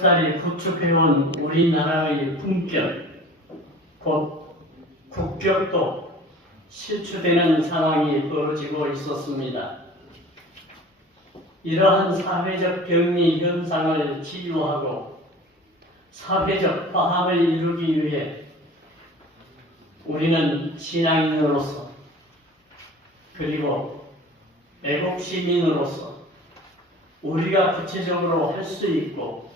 300여차례 구축해온 우리나라의 품격, 곧 국격도 실추되는 상황이 벌어지고 있었습니다. 이러한 사회적 병리 현상을 치유하고 사회적 화합을 이루기 위해 우리는 신앙인으로서 그리고 애국 시민으로서 우리가 구체적으로 할 수 있고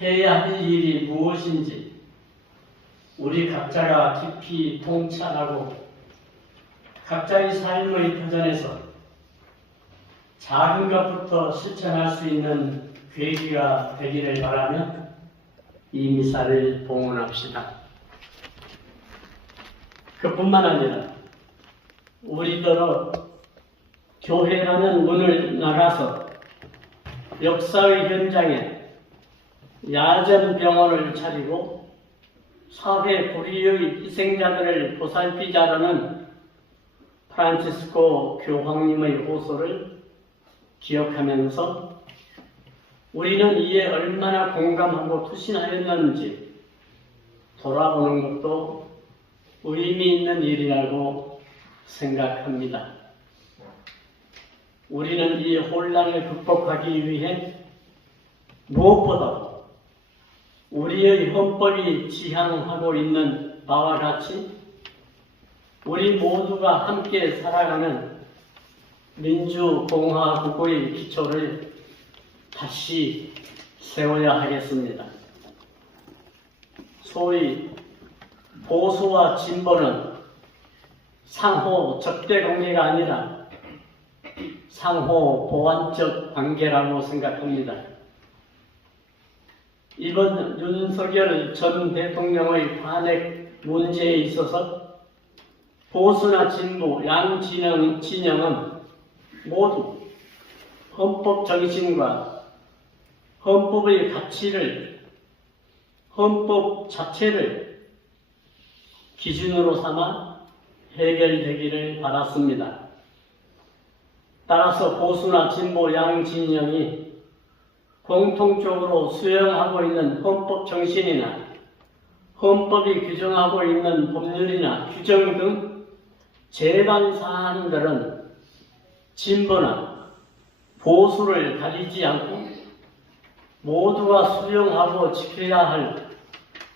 해야 할 일이 무엇인지 우리 각자가 깊이 통찰하고 각자의 삶의 터전에서 작은 것부터 실천할 수 있는 계기가 되기를 바라며 이 미사를 봉헌합시다. 그뿐만 아니라 우리더러 교회라는 문을 나가서 역사의 현장에 야전병원을 차리고 사회 불의의 희생자들을 보살피자라는 프란치스코 교황님의 호소를 기억하면서 우리는 이에 얼마나 공감하고 투신하였는지 돌아보는 것도 의미 있는 일이라고 생각합니다. 우리는 이 혼란을 극복하기 위해 무엇보다 우리의 헌법이 지향하고 있는 바와 같이 우리 모두가 함께 살아가는 민주공화국의 기초를 다시 세워야 하겠습니다. 소위 보수와 진보는 상호 적대 관계가 아니라 상호 보완적 관계라고 생각합니다. 이번 윤석열 전 대통령의 탄핵 문제에 있어서 보수나 진보, 양 진영은 모두 헌법 정신과 헌법의 가치를, 헌법 자체를 기준으로 삼아 해결되기를 바랐습니다. 따라서 보수나 진보 양 진영이 공통적으로 수용하고 있는 헌법 정신이나 헌법이 규정하고 있는 법률이나 규정 등 제반 사안들은 진보나 보수를 가리지 않고 모두가 수용하고 지켜야 할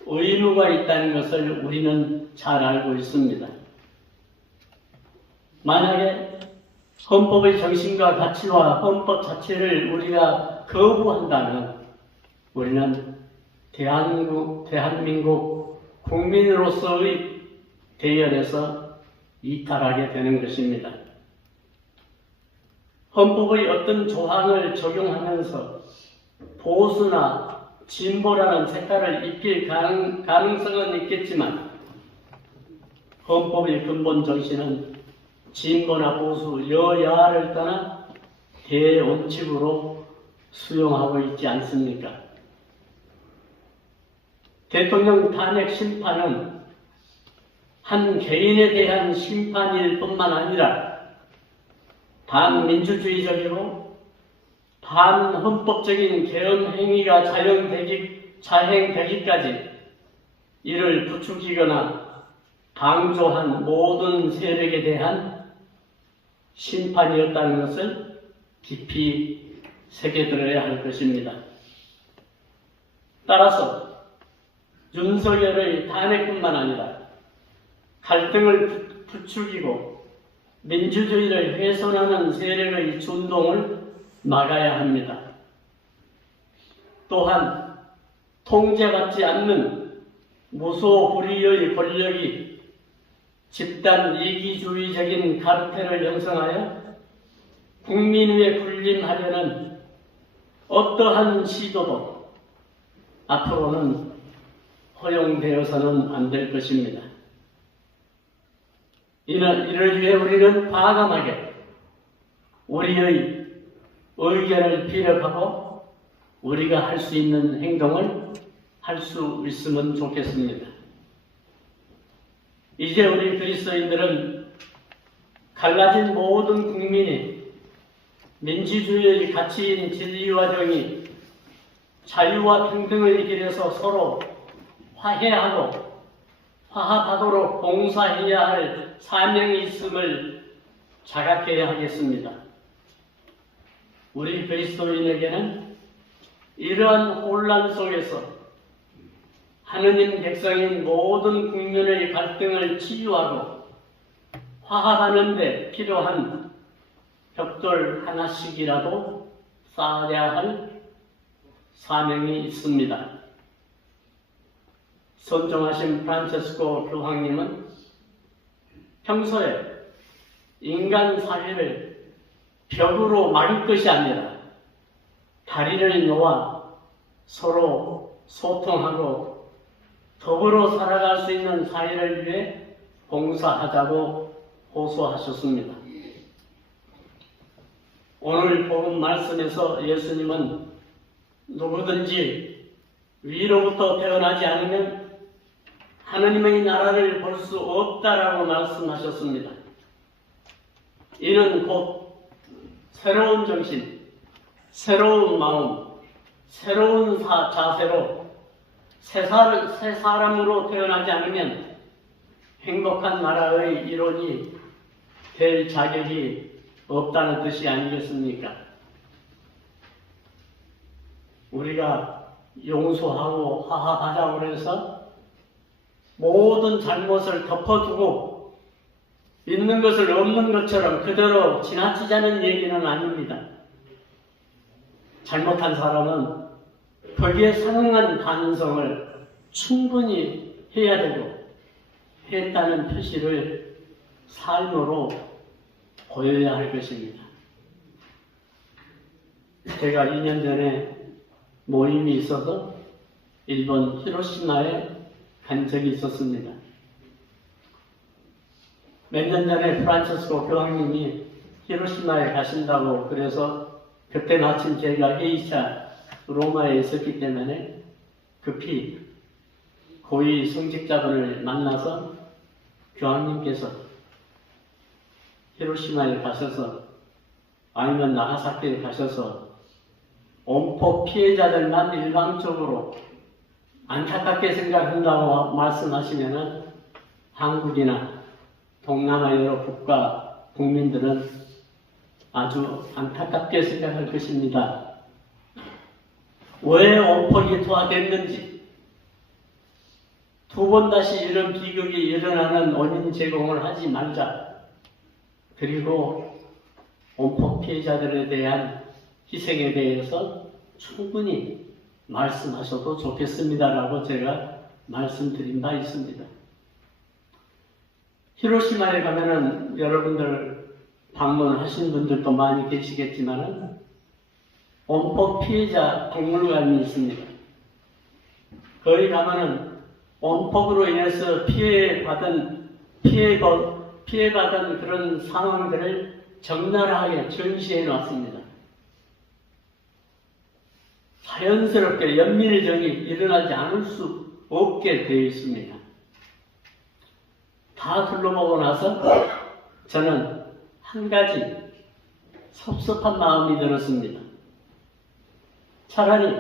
의무가 있다는 것을 우리는 잘 알고 있습니다. 만약에 헌법의 정신과 가치와 헌법 자체를 우리가 거부한다면 우리는 대한민국 국민으로서의 대열에서 이탈하게 되는 것입니다. 헌법의 어떤 조항을 적용하면서 보수나 진보라는 색깔을 입힐 가능성은 있겠지만 헌법의 근본 정신은 진보나 보수 여야를 떠나 대원칙으로 수용하고 있지 않습니까? 대통령 탄핵 심판은 한 개인에 대한 심판일 뿐만 아니라 반민주주의적이고 반헌법적인 개헌 행위가 자행되기까지 이를 부추기거나 방조한 모든 세력에 대한 심판이었다는 것을 깊이 새겨들어야 할 것입니다. 따라서 윤석열의 탄핵뿐만 아니라 갈등을 부추기고 민주주의를 훼손하는 세력의 준동을 막아야 합니다. 또한 통제받지 않는 무소불위의 권력이 집단 이기주의적인 카르텔을 형성하여 국민 위에 군림하려는 어떠한 시도도 앞으로는 허용되어서는 안 될 것입니다. 이를 위해 우리는 과감하게 우리의 의견을 피력하고 우리가 할 수 있는 행동을 할 수 있으면 좋겠습니다. 이제 우리 그리스도인들은 갈라진 모든 국민이 민주주의의 가치인 진리와 정의, 자유와 평등의 길에서 서로 화해하고 화합하도록 봉사해야 할 사명이 있음을 자각해야 하겠습니다. 우리 그리스도인에게는 이러한 혼란 속에서 하느님 백성인 모든 국민의 갈등을 치유하고 화합하는 데 필요한 벽돌 하나씩이라도 쌓아야 할 사명이 있습니다. 선종하신 프란체스코 교황님은 평소에 인간 사회를 벽으로 막을 것이 아니라 다리를 놓아 서로 소통하고 더불어 살아갈 수 있는 사회를 위해 봉사하자고 호소하셨습니다. 오늘 복음 말씀에서 예수님은 누구든지 위로부터 태어나지 않으면 하느님의 나라를 볼 수 없다라고 말씀하셨습니다. 이는 곧 새로운 정신, 새로운 마음, 새로운 자세로 새 사람으로 태어나지 않으면 행복한 나라의 일원이 될 자격이 없다는 뜻이 아니겠습니까? 우리가 용서하고 화합하자고 해서 모든 잘못을 덮어두고 있는 것을 없는 것처럼 그대로 지나치자는 얘기는 아닙니다. 잘못한 사람은 거기에 상응한 반성을 충분히 해야 되고 했다는 표시를 삶으로 보여야 할 것입니다. 제가 2년 전에 모임이 있어서 일본 히로시마에 간 적이 있었습니다. 몇 년 전에 프란체스코 교황님이 히로시마에 가신다고 그래서 그때 마침 제가 회의차 로마에 있었기 때문에 급히 고위 성직자분을 만나서 교황님께서 히로시마에 가셔서 아니면 나가사키에 가셔서 원포 피해자들만 일방적으로 안타깝게 생각한다고 말씀하시면은 한국이나 동남아 여러 국가 국민들은 아주 안타깝게 생각할 것입니다. 왜 원폭이 투하됐는지, 두 번 다시 이런 비극이 일어나는 원인 제공을 하지 말자. 그리고 원폭 피해자들에 대한 희생에 대해서 충분히 말씀하셔도 좋겠습니다라고 제가 말씀드린 바 있습니다. 히로시마에 가면은 여러분들 방문하신 분들도 많이 계시겠지만은 원폭 피해자 박물관이 있습니다. 거기 가면은 원폭으로 인해서 피해받은 그런 상황들을 적나라하게 전시해 놨습니다. 자연스럽게 연민정이 일어나지 않을 수 없게 되어 있습니다. 다 둘러보고 나서 저는 한 가지 섭섭한 마음이 들었습니다. 차라리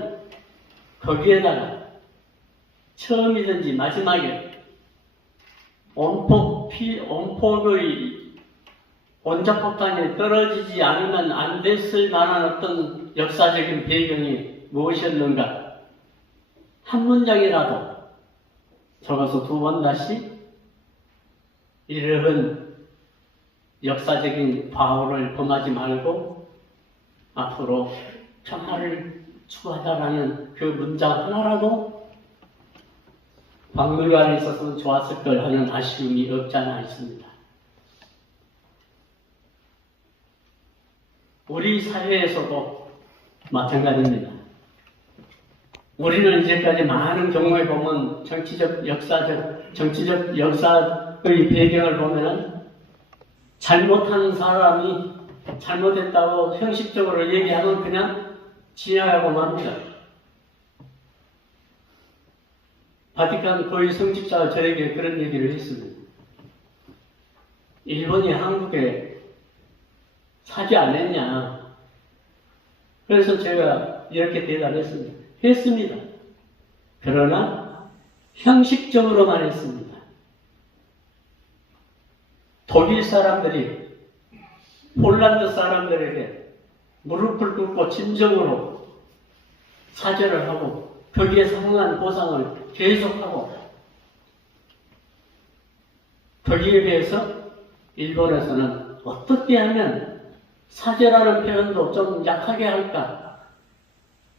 거기에다가 처음이든지 마지막에 원폭의 원자폭탄이 떨어지지 않으면 안 됐을 만한 어떤 역사적인 배경이 무엇이었는가? 한 문장이라도 적어서 두 번 다시 이러한 역사적인 과오를 범하지 말고 앞으로 평화를 추구하자라는 그 문장 하나라도 박물관에 있어서는 좋았을 걸 하는 아쉬움이 없지 않아 있습니다. 우리 사회에서도 마찬가지입니다. 우리는 이제까지 많은 경우에 보면 정치적 역사의 배경을 보면은 잘못하는 사람이 잘못했다고 형식적으로 얘기하면 그냥 지나가고 맙니다. 바티칸 고위 성직자가 저에게 그런 얘기를 했습니다. 일본이 한국에 사지 않았냐. 그래서 제가 이렇게 대답했습니다. 했습니다. 그러나 형식적으로만 했습니다. 독일 사람들이 폴란드 사람들에게 무릎을 꿇고 진정으로 사죄를 하고 거기에 상응한 보상을 계속하고, 거기에 대해서 일본에서는 어떻게 하면 사죄라는 표현도 좀 약하게 할까,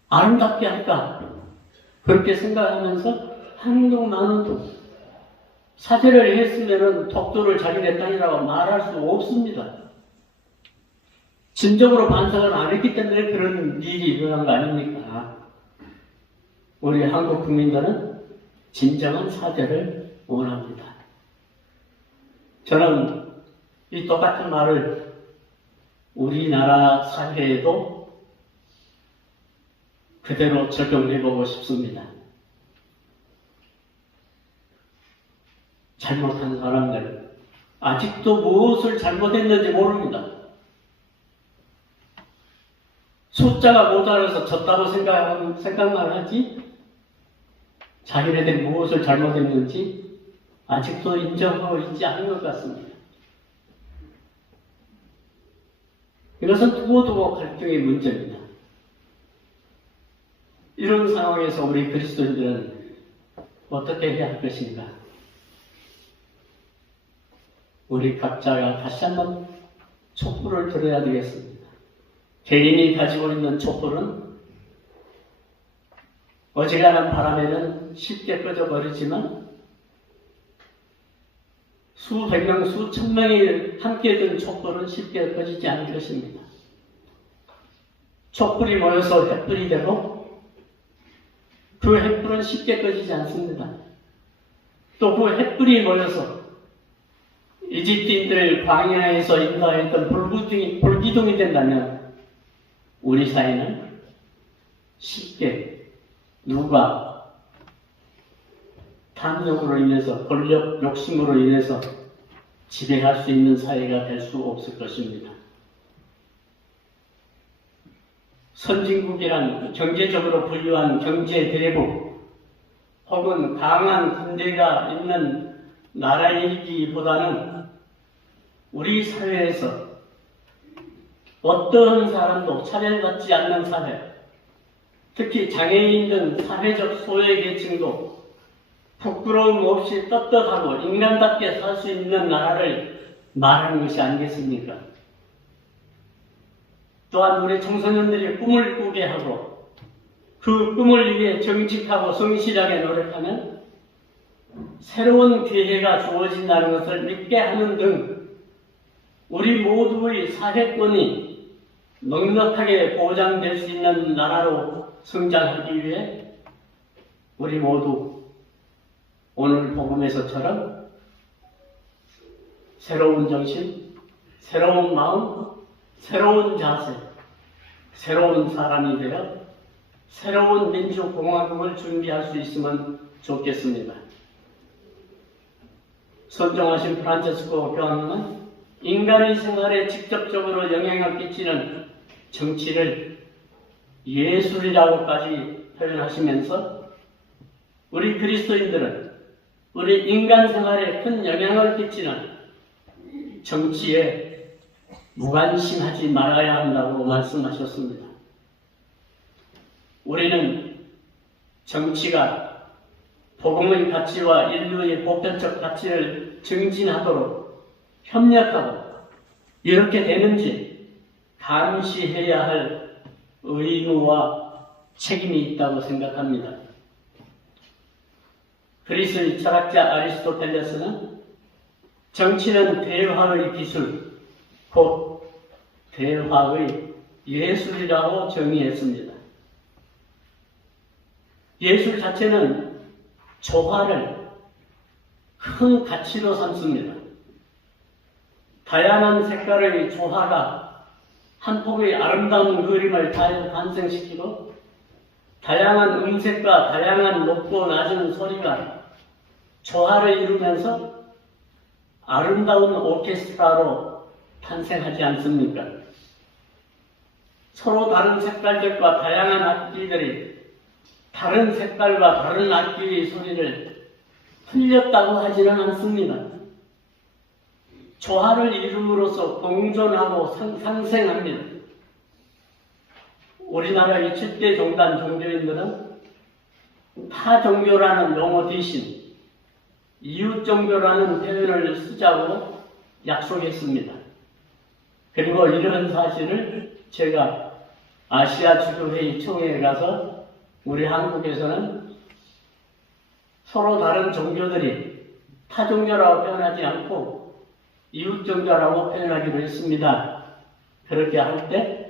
아름답게 할까, 그렇게 생각하면서 한국만은도 사죄를 했으면 독도를 자기네 땅이라고 말할 수 없습니다. 진정으로 반성을 안 했기 때문에 그런 일이 일어난 거 아닙니까? 우리 한국 국민들은 진정한 사죄를 원합니다. 저는 이 똑같은 말을 우리나라 사회에도 그대로 적용해보고 싶습니다. 잘못한 사람들, 아직도 무엇을 잘못했는지 모릅니다. 숫자가 모자라서 졌다고 생각만 하지, 자기네들이 무엇을 잘못했는지 아직도 인정하고 있지 않은 것 같습니다. 이것은 두고두고 갈등의 문제입니다. 이런 상황에서 우리 그리스도인들은 어떻게 해야 할 것인가? 우리 각자가 다시 한번 촛불을 들어야 되겠습니다. 개인이 가지고 있는 촛불은 어지간한 바람에는 쉽게 꺼져버리지만 수백 명, 수천 명이 함께 든 촛불은 쉽게 꺼지지 않을 것입니다. 촛불이 모여서 횃불이 되고 그 횃불은 쉽게 꺼지지 않습니다. 또 그 횃불이 모여서 이집트인들 광야에서 인도하였던 불기둥이 된다면 우리 사회는 쉽게 누가 탐욕으로 인해서, 권력 욕심으로 인해서 지배할 수 있는 사회가 될 수 없을 것입니다. 선진국이란 경제적으로 부유한 경제 대국 혹은 강한 군대가 있는 나라이기보다는 우리 사회에서 어떤 사람도 차별받지 않는 사회, 특히 장애인 등 사회적 소외계층도 부끄러움 없이 떳떳하고 인간답게 살 수 있는 나라를 말하는 것이 아니겠습니까? 또한 우리 청소년들이 꿈을 꾸게 하고 그 꿈을 위해 정직하고 성실하게 노력하면 새로운 기회가 주어진다는 것을 믿게 하는 등 우리 모두의 사회권이 넉넉하게 보장될 수 있는 나라로 성장하기 위해 우리 모두 오늘 복음에서처럼 새로운 정신, 새로운 마음, 새로운 자세, 새로운 사람이 되어 새로운 민주공화국을 준비할 수 있으면 좋겠습니다. 선종하신 프란체스코 교황님은 인간의 생활에 직접적으로 영향을 끼치는 정치를 예술이라고까지 표현하시면서 우리 그리스도인들은 우리 인간 생활에 큰 영향을 끼치는 정치에 무관심하지 말아야 한다고 말씀하셨습니다. 우리는 정치가 복음의 가치와 인류의 보편적 가치를 증진하도록 협력하고 이렇게 되는지 감시해야 할 의무와 책임이 있다고 생각합니다. 그리스의 철학자 아리스토텔레스는 정치는 대화의 기술, 곧 대화의 예술이라고 정의했습니다. 예술 자체는 조화를 큰 가치로 삼습니다. 다양한 색깔의 조화가 한 폭의 아름다운 그림을 탄생시키고 다양한 음색과 다양한 높고 낮은 소리가 조화를 이루면서 아름다운 오케스트라로 탄생하지 않습니까? 서로 다른 색깔들과 다양한 악기들이 다른 색깔과 다른 악기의 소리를 틀렸다고 하지는 않습니다. 조화를 이룸으로써 공존하고 상생합니다. 우리나라의 7대 종단 종교인들은 타 종교라는 용어 대신 이웃 종교라는 표현을 쓰자고 약속했습니다. 그리고 이런 사실을 제가 아시아 주교회의 총회에 가서 우리 한국에서는 서로 다른 종교들이 타 종교라고 표현하지 않고 이웃 종교라고 표현하기로 했습니다. 그렇게 할 때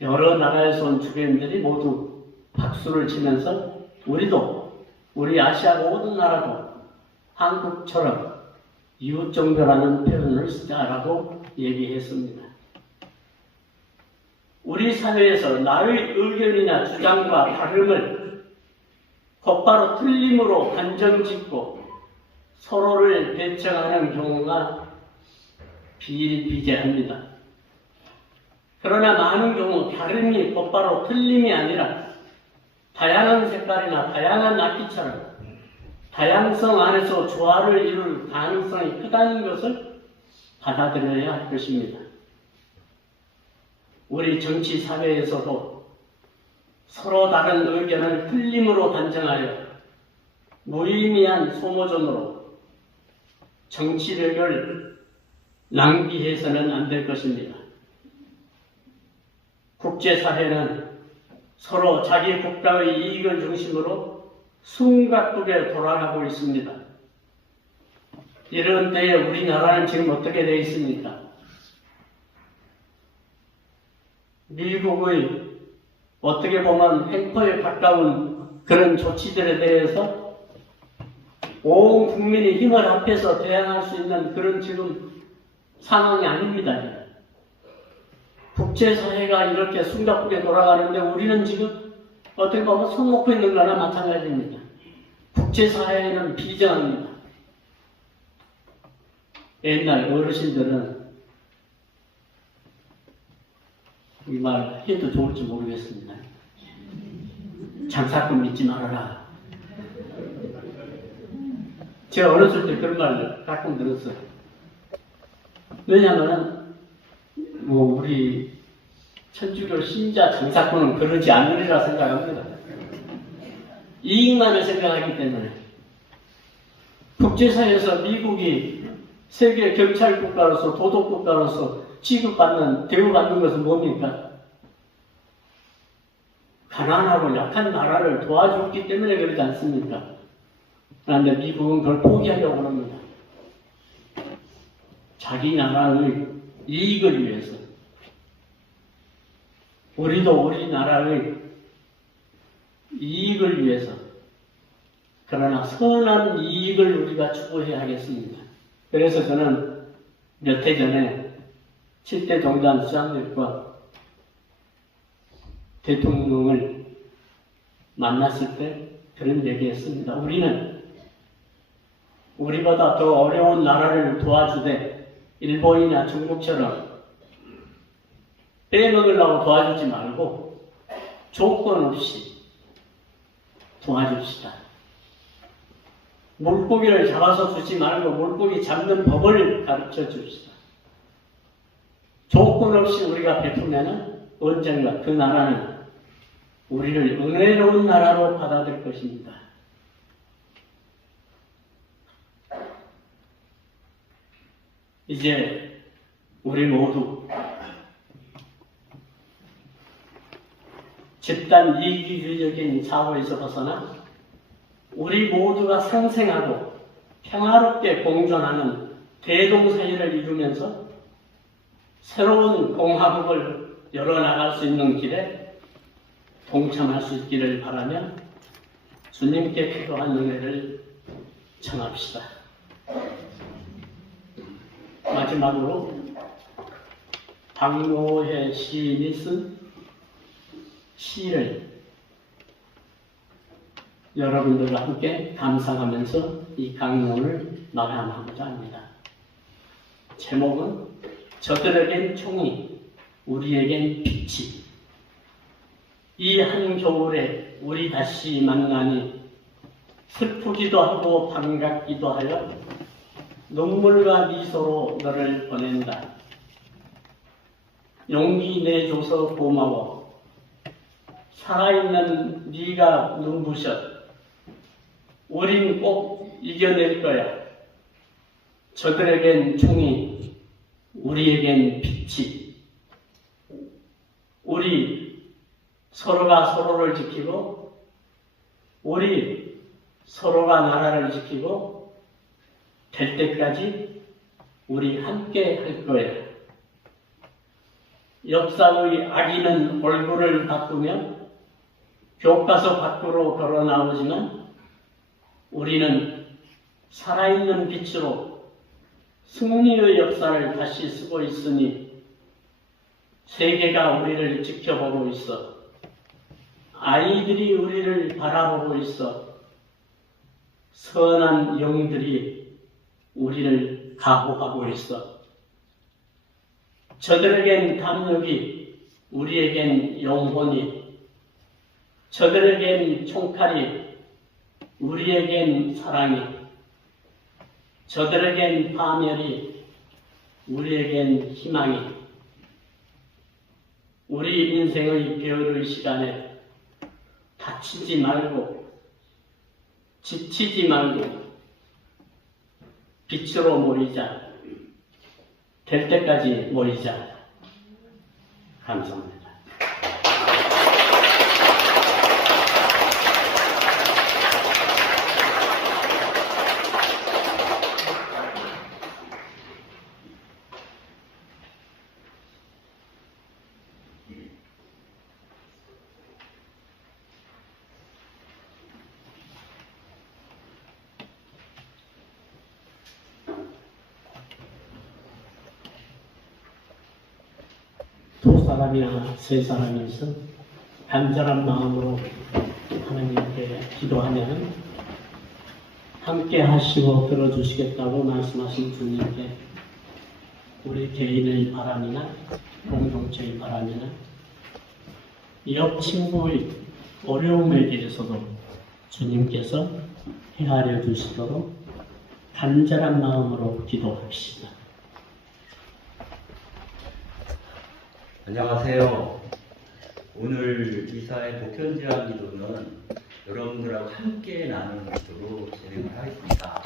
여러 나라에서 온 주교인들이 모두 박수를 치면서 우리 아시아 모든 나라도 한국처럼 이웃 종교라는 표현을 쓰자라고 얘기했습니다. 우리 사회에서 나의 의견이나 주장과 다름을 곧바로 틀림으로 단정짓고 서로를 배척하는 경우가 비일비재합니다. 그러나 많은 경우 다름이 곧바로 틀림이 아니라 다양한 색깔이나 다양한 악기처럼 다양성 안에서 조화를 이룰 가능성이 크다는 것을 받아들여야 할 것입니다. 우리 정치 사회에서도 서로 다른 의견을 틀림으로 단정하여 무의미한 소모전으로 정치력을 낭비해서는 안 될 것입니다. 국제사회는 서로 자기 국가의 이익을 중심으로 숨가쁘게 돌아가고 있습니다. 이런 때에 우리나라는 지금 어떻게 되어 있습니까? 미국의 어떻게 보면 횡포에 가까운 그런 조치들에 대해서 온 국민이 힘을 합해서 대항할 수 있는 그런 지금 상황이 아닙니다. 국제사회가 이렇게 숨가쁘게 돌아가는데 우리는 지금 어떻게 보면 손 놓고 있는 거나 마찬가지입니다. 국제사회는 비정합니다. 옛날 어르신들은 이 말 해도 좋을지 모르겠습니다. 장사꾼 믿지 말아라. 제가 어렸을 때 그런 말을 가끔 들었어요. 왜냐하면 우리 천주교 신자 장사꾼은 그러지 않으리라 생각합니다. 이익만을 생각하기 때문에 국제사회에서 미국이 세계 경찰 국가로서 도덕 국가로서 대우받는 것은 뭡니까? 가난하고 약한 나라를 도와줬기 때문에 그러지 않습니까? 그런데 미국은 그걸 포기하려고 합니다. 자기 나라의 이익을 위해서. 우리도 우리나라의 이익을 위해서. 그러나 선한 이익을 우리가 추구해야 하겠습니다. 그래서 저는 몇 해 전에 7대 종단 수장들과 대통령을 만났을 때 그런 얘기했습니다. 우리는 우리보다 더 어려운 나라를 도와주되 일본이나 중국처럼 빼먹으려고 도와주지 말고 조건 없이 도와줍시다. 물고기를 잡아서 주지 말고 물고기 잡는 법을 가르쳐 줍시다. 조건 없이 우리가 베푸면 언젠가 그 나라는 우리를 은혜로운 나라로 받아들일 것입니다. 이제 우리 모두 집단 이기주의적인 사고에서 벗어나 우리 모두가 상생하고 평화롭게 공존하는 대동사회를 이루면서 새로운 공화국을 열어나갈 수 있는 길에 동참할 수 있기를 바라며 주님께 필요한 은혜를 청합시다. 마지막으로 박노해 시인이 쓴 시를 여러분들과 함께 감상하면서 이 강론을 마감하고자 합니다. 제목은 저들에겐 총이, 우리에겐 빛이. 이 한겨울에 우리 다시 만나니 슬프기도 하고 반갑기도 하여 눈물과 미소로 너를 보낸다. 용기 내줘서 고마워. 살아있는 네가 눈부셔. 우린 꼭 이겨낼 거야. 저들에겐 총이, 우리에겐 빛이. 우리 서로가 서로를 지키고, 우리 서로가 나라를 지키고, 될 때까지 우리 함께 할 거야. 역사의 악인은 얼굴을 바꾸며 교과서 밖으로 걸어 나오지만 우리는 살아있는 빛으로 승리의 역사를 다시 쓰고 있으니 세계가 우리를 지켜보고 있어. 아이들이 우리를 바라보고 있어. 선한 영들이 우리를 가호하고 있어. 저들에겐 담력이, 우리에겐 영혼이. 저들에겐 총칼이, 우리에겐 사랑이. 저들에겐 파멸이, 우리에겐 희망이. 우리 인생의 배울의 시간에 다치지 말고, 지치지 말고, 빛으로 모이자. 될 때까지 모이자. 감사합니다. 두 사람이나 세 사람이서 간절한 마음으로 하나님께 기도하면 함께 하시고 들어주시겠다고 말씀하신 주님께 우리 개인의 바람이나 공동체의 바람이나 옆 친구의 어려움에 대해서도 주님께서 헤아려 주시도록 간절한 마음으로 기도합시다. 안녕하세요. 오늘 이사의 복현지한 기도는 여러분들하고 함께 나누는 기도로 진행을 하겠습니다.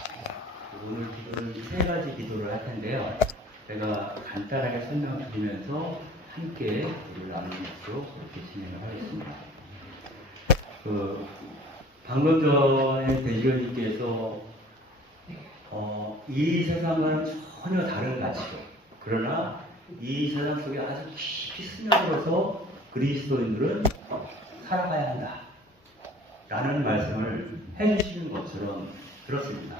오늘 기도는 세 가지 기도를 할 텐데요. 제가 간단하게 설명드리면서 함께 기도를 나누는 것으로 그렇게 진행을 하겠습니다. 방금 전에 대지원님께서 이 세상과는 전혀 다른 가치로, 그러나 이 세상 속에 아주 깊이 스며들어서 그리스도인들은 살아가야 한다 라는 말씀을 해주시는 것처럼 들었습니다.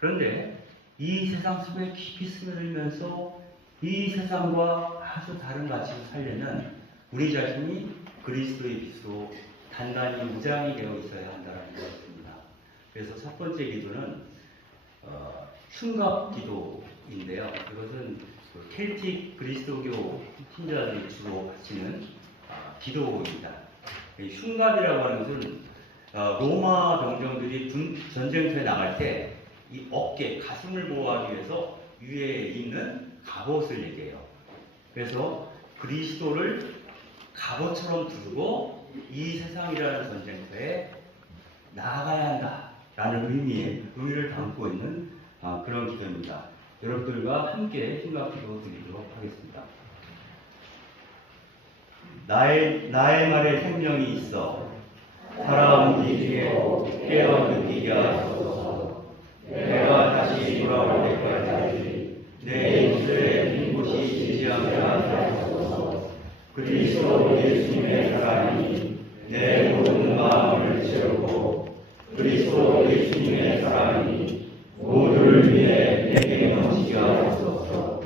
그런데 이 세상 속에 깊이 스며들면서 이 세상과 아주 다른 가치로 살려면 우리 자신이 그리스도의 빛으로 단단히 무장이 되어 있어야 한다는 것입니다. 그래서 첫 번째 기도는 흉갑 기도인데요. 이것은 켈틱 그리스도교 신자들이 주로 하시는 기도입니다. 흉갑이라고 하는 것은 로마 병정들이 전쟁터에 나갈 때 이 어깨, 가슴을 보호하기 위해서 위에 있는 갑옷을 얘기해요. 그래서 그리스도를 갑옷처럼 두르고 이 세상이라는 전쟁터에 나아가야 한다라는 의미를 담고 있는 그런 기도입니다. 여러분들과 함께 흉갑 기도 드리도록 하겠습니다. 나의 말에 생명이 있어 살아움직이게 깨어 느끼게 하소서. 내가 다시 돌아올 때까지 내 입술에 빈 곳이 지지하게 하소서. 그리스도 예수님의 사랑이 내 모든 마음을 채우고 그리스도 예수님의 사랑이 모두를 위해 내게 넘치게 하소서.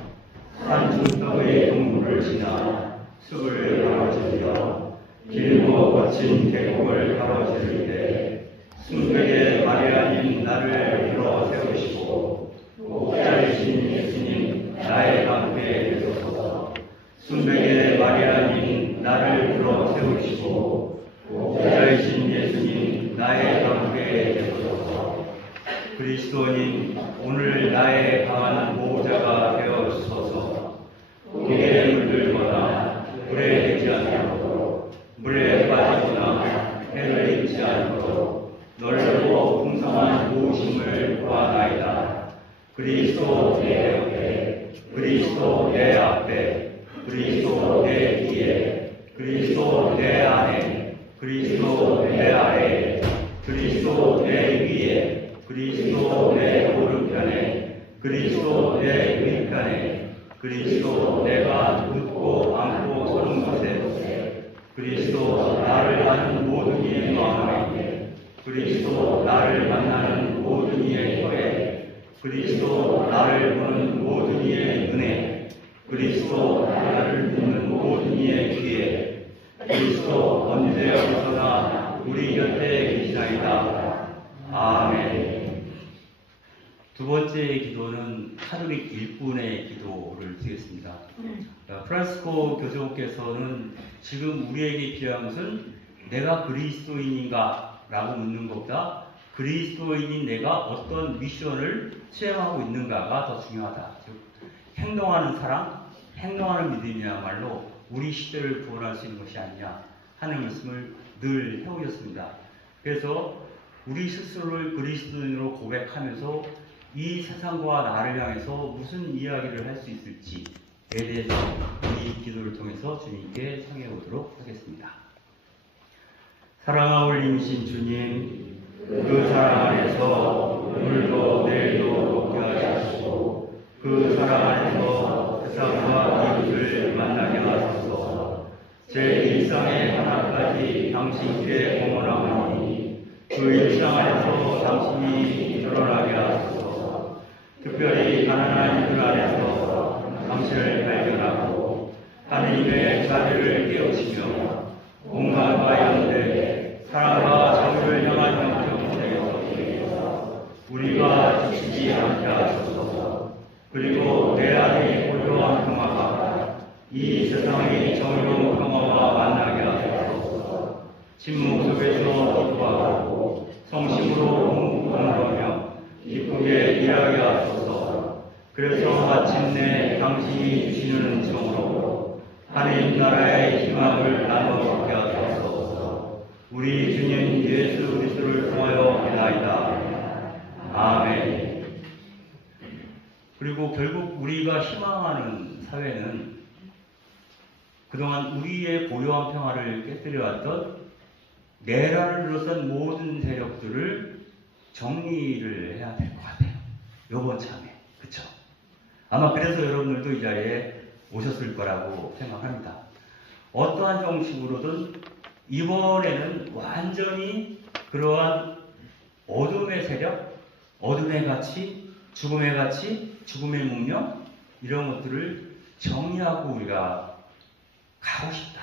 산중턱의 동굴을 지나 숲을 가로지르며 길고 거친 계곡을 가로지를 때 순백의 마리아님 나를 들어 세우시고 목자이신 예수님 나의 방패에 되소서. 순백의 마리아님 나를 들어 세우시고 목자이신 예수님 그리스도님, 오늘 나의 강한 보호자가 되어 주소서. 독에 물들거나 물에 되지 않도록, 물에 빠지거나 해를 입지 않도록 넓고 풍성한 도우심을 구하나이다. 그리스도 내 옆에, 그리스도 내 앞에, 그리스도 내 뒤에, 그리스도 내 안에, 그리스도 내 아래, 그리스도 내 위에, 그리스도 내 오른편에, 그리스도 내 왼편에, 그리스도 내가 눕고 앉고 서는 곳에, 그리스도 나를 아는 모든 이의 마음에, 그리스도 나를 만나는 모든 이의 혀에, 그리스도 나를 보는 모든 이의 눈에, 그리스도 나를 듣는 모든 이의 귀에, 그리스도 언제 어디서나 우리 곁에 계시나이다. 아멘. 두 번째 기도는 카톨릭 일꾼의 기도를 드리겠습니다. 프란시스코 교주께서는 지금 우리에게 필요한 것은 내가 그리스도인인가 라고 묻는 것보다 그리스도인인 내가 어떤 미션을 수행하고 있는가가 더 중요하다. 즉 행동하는 사랑, 행동하는 믿음이야말로 우리 시대를 구원할 수 있는 것이 아니냐 하는 말씀을 늘 해오셨습니다. 그래서 우리 스스로를 그리스도인으로 고백하면서 이 세상과 나를 향해서 무슨 이야기를 할 수 있을지에 대해서 이 기도를 통해서 주님께 청해 보도록 하겠습니다. 사랑하고 올림이신 주님, 그 사랑 안에서 오늘도 내일도 높게 하시고 그 사랑 안에서 세상과 이웃을 만나게 하소서. 제 일상의 하나까지 당신께 공헌하오니 그 일상 안에서 당신이 드러나게 하소서. 특별히 가난한 이들 안에서 당신을 발견하고 하느님의 자비를 깨우치며 공감과 연대, 사랑과 정의를 향한 영적에서 우리가 지치지 않게 하소서. 그리고 내 안의 고요한 평화가 이 세상의 정의로운 평화와 만나게 하소서. 침묵 속에서 기도하고 성심으로 공부하며 기쁘게 일하게 하소서. 그래서 마침내 당신이 주시는 은총으로 하나님 나라의 희망을 나눠 갖게 하소서. 우리 주님 예수 그리스도를 통하여 기도하이다. 아멘. 그리고 결국 우리가 희망하는 사회는 그동안 우리의 고요한 평화를 깨뜨려왔던 내란을 둘러싼 모든 세력들을 정리를 해야 될 것 같아요. 요번 참에. 그쵸? 아마 그래서 여러분들도 이 자리에 오셨을 거라고 생각합니다. 어떠한 형식으로든 이번에는 완전히 그러한 어둠의 세력, 어둠의 가치, 죽음의 가치, 죽음의 문명 이런 것들을 정리하고 우리가 가고 싶다.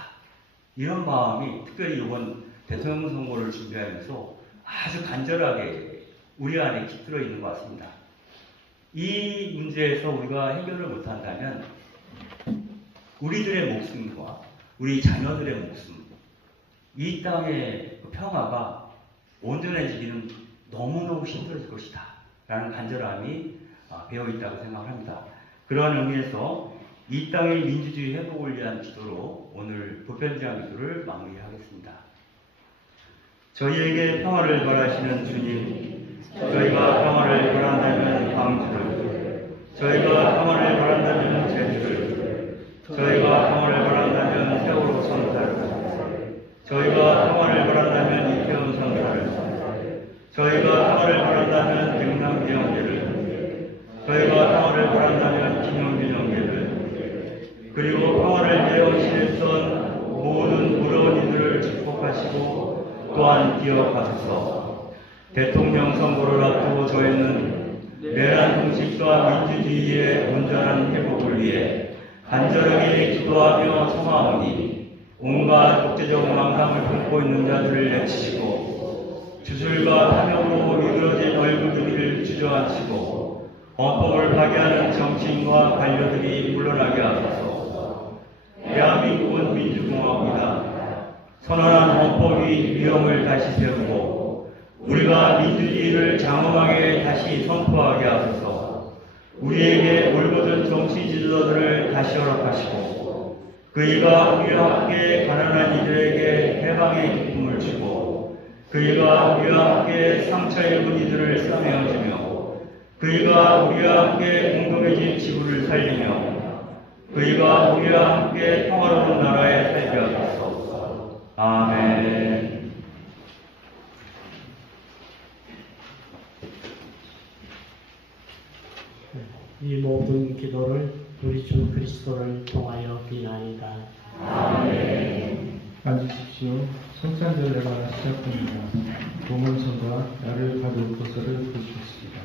이런 마음이 특별히 이번 대통령 선거를 준비하면서 아주 간절하게 우리 안에 깃들어 있는 것 같습니다. 이 문제에서 우리가 해결을 못한다면 우리들의 목숨과 우리 자녀들의 목숨, 이 땅의 평화가 온전해지기는 너무너무 힘들어질 것이다 라는 간절함이 배어있다고 생각합니다. 그러한 의미에서 이 땅의 민주주의 회복을 위한 기도로 오늘 보편제한 기도를 마무리하겠습니다. 저희에게 평화를 바라시는 주님, 저희가 평화를 바란다면 광주를, 저희가 평화를 바란다면 제주를, 저희가 평화를 바란다면 세월호 선사를, 저희가 평화를 바란다면 이태원 선사를, 저희가 평화를 바란다면 경남 비영계를, 저희가 평화를 바란다면 김용균 영계를, 그리고 평화를 위해 헌신했던 모든 부러운 이들을 축복하시고 또한 기억하소서. 대통령 선거를 앞두고 저희는 내란 형식과 민주주의의 온전한 회복을 위해 간절하게 기도하며 청하오니 온갖 독재적 망상을 품고 있는 자들을 내치시고 주술과 탐욕으로 이루어진 얼굴들을 주저앉히고 헌법을 파괴하는 정치인과 관료들이 물러나게 하소서. 대한민국은 민주공화국이다. 선언한 헌법이 위엄을 다시 세우고 우리가 우리가 민주주의를 장엄하게 다시 선포하게 하소서. 우리에게 올곧은 정치 진로들을 다시 허락하시고 그이가 우리와 함께 가난한 이들에게 해방의 기쁨을 주고 그이가 우리와 함께 상처 입은 이들을 싸매어주며 그이가 우리와 함께 공동해진 지구를 살리며 그이가 우리와 함께 평화로운 나라에 살게 하소서. 아멘. 이 모든 기도를 우리 주 그리스도를 통하여 비나이다. 아멘. 앉으십시오. 성찬절례가 시작됩니다. 동원선과 나를 가둘 것을 부르셨습니다.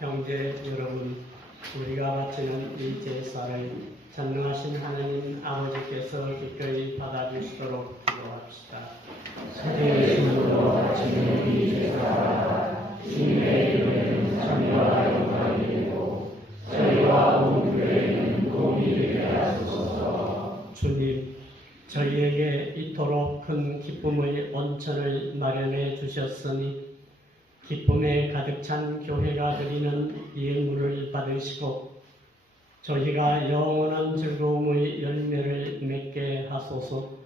형제 여러분, 우리가 바치는 이 제사를 전능하신 하나님 아버지께서 기꺼이 받아주시도록 기도합시다. 살아계심으로 바치는 이 제사가 주님의 이름에는 참여와 영광이 되고 저희와 온 교회에는 도움이 되게 하소서. 주님, 저희에게 이토록 큰 기쁨의 온천을 마련해 주셨으니 기쁨에 가득 찬 교회가 드리는 예물을 받으시고 저희가 영원한 즐거움의 열매를 맺게 하소서.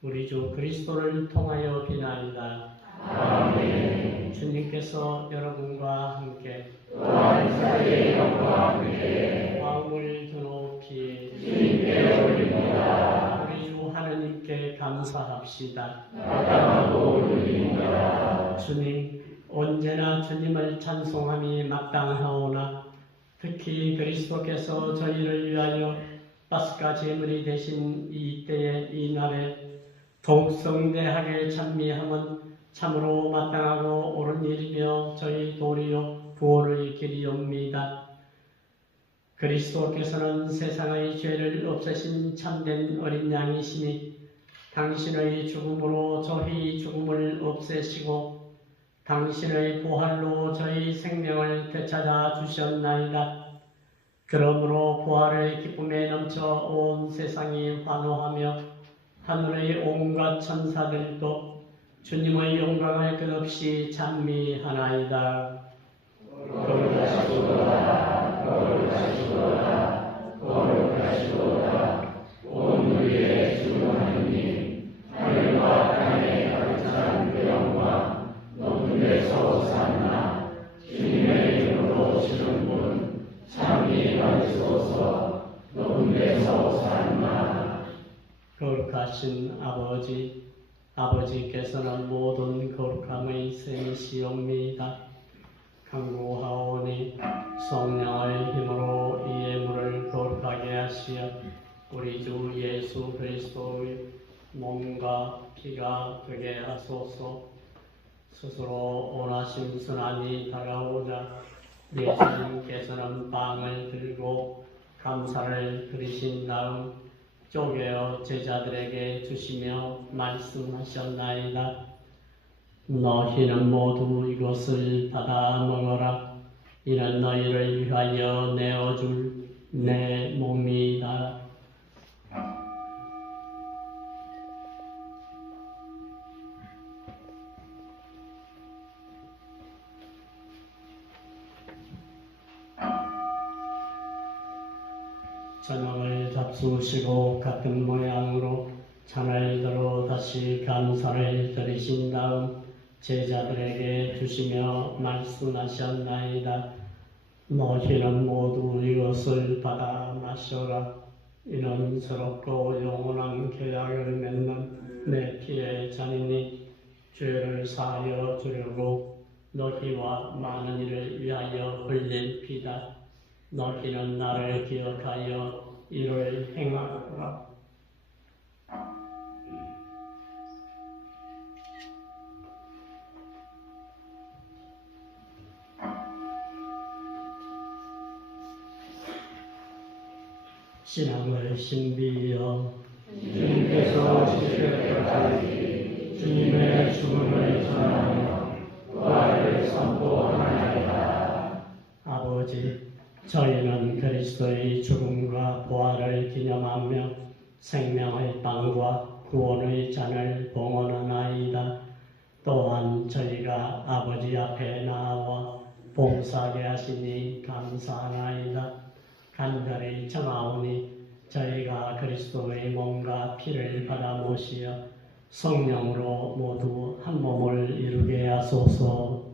우리 주 그리스도를 통하여 비나이다. 아멘. 주님께서 여러분과 함께 또한 사리의 영과 함께 마음을 드높이 주님께 올립니다. 우리 주 하나님께 감사합시다. 마땅하고 옳으니이다. 주님, 언제나 주님을 찬송함이 마땅하오나 특히 그리스도께서 저희를 위하여 파스카 제물이 되신 이때의 이 날에 더욱 성대하게 찬미함은 참으로 마땅하고 옳은 일이며 저희 도리요 구원의 길이옵니다. 그리스도께서는 세상의 죄를 없애신 참된 어린 양이시니 당신의 죽음으로 저희 죽음을 없애시고 당신의 부활로 저희 생명을 되찾아 주셨나이다. 그러므로 부활의 기쁨에 넘쳐 온 세상이 환호하며 하늘의 온갖 천사들도 주님의 영광을 끝없이 찬미하나이다. 거룩하시도다, 거룩하시도다, 거룩하시도다. 온 우리의 주 하느님, 하늘과 땅의 거룩하신 아버지께서는 모든 거룩함의 셈이시옵니다. 간구하오니 성령의 힘으로 이 예물을 거룩하게 하시어 우리 주 예수 그리스도의 몸과 피가 되게 하소서. 스스로 원하심 선한이 다가오자 예수님께서는 빵을 들고 감사를 드리신 다음 쪼개어 제자들에게 주시며 말씀하셨나이다. 너희는 모두 이것을 받아 먹어라. 이는 너희를 위하여 내어줄 내 몸이다. 저녁을 잡수시고 같은 모양으로 잔을 들어 다시 감사를 드리신 다음 제자들에게 주시며 말씀하셨나이다. 너희는 모두 이것을 받아 마셔라. 이는 새롭고 영원한 계약을 맺는 내 피의 잔이니 죄를 사하여 주려고 너희와 많은 이를 위하여 흘릴 피다. 너희는 나를 기억하여 이를 행하라. 신앙을 신비하여 주님께서 지실 때까지 주님의 죽음을 전하며 부활을 선포하나이다. 아버지, 저희는 그리스도의 죽음과 부활을 기념하며 생명의 빵과 구원의 잔을 봉헌하나이다. 또한 저희가 아버지 앞에 나와 봉사하게 하시니 감사하나이다. 간절히 청하오니 저희가 그리스도의 몸과 피를 받아 모시어 성령으로 모두 한 몸을 이루게 하소서.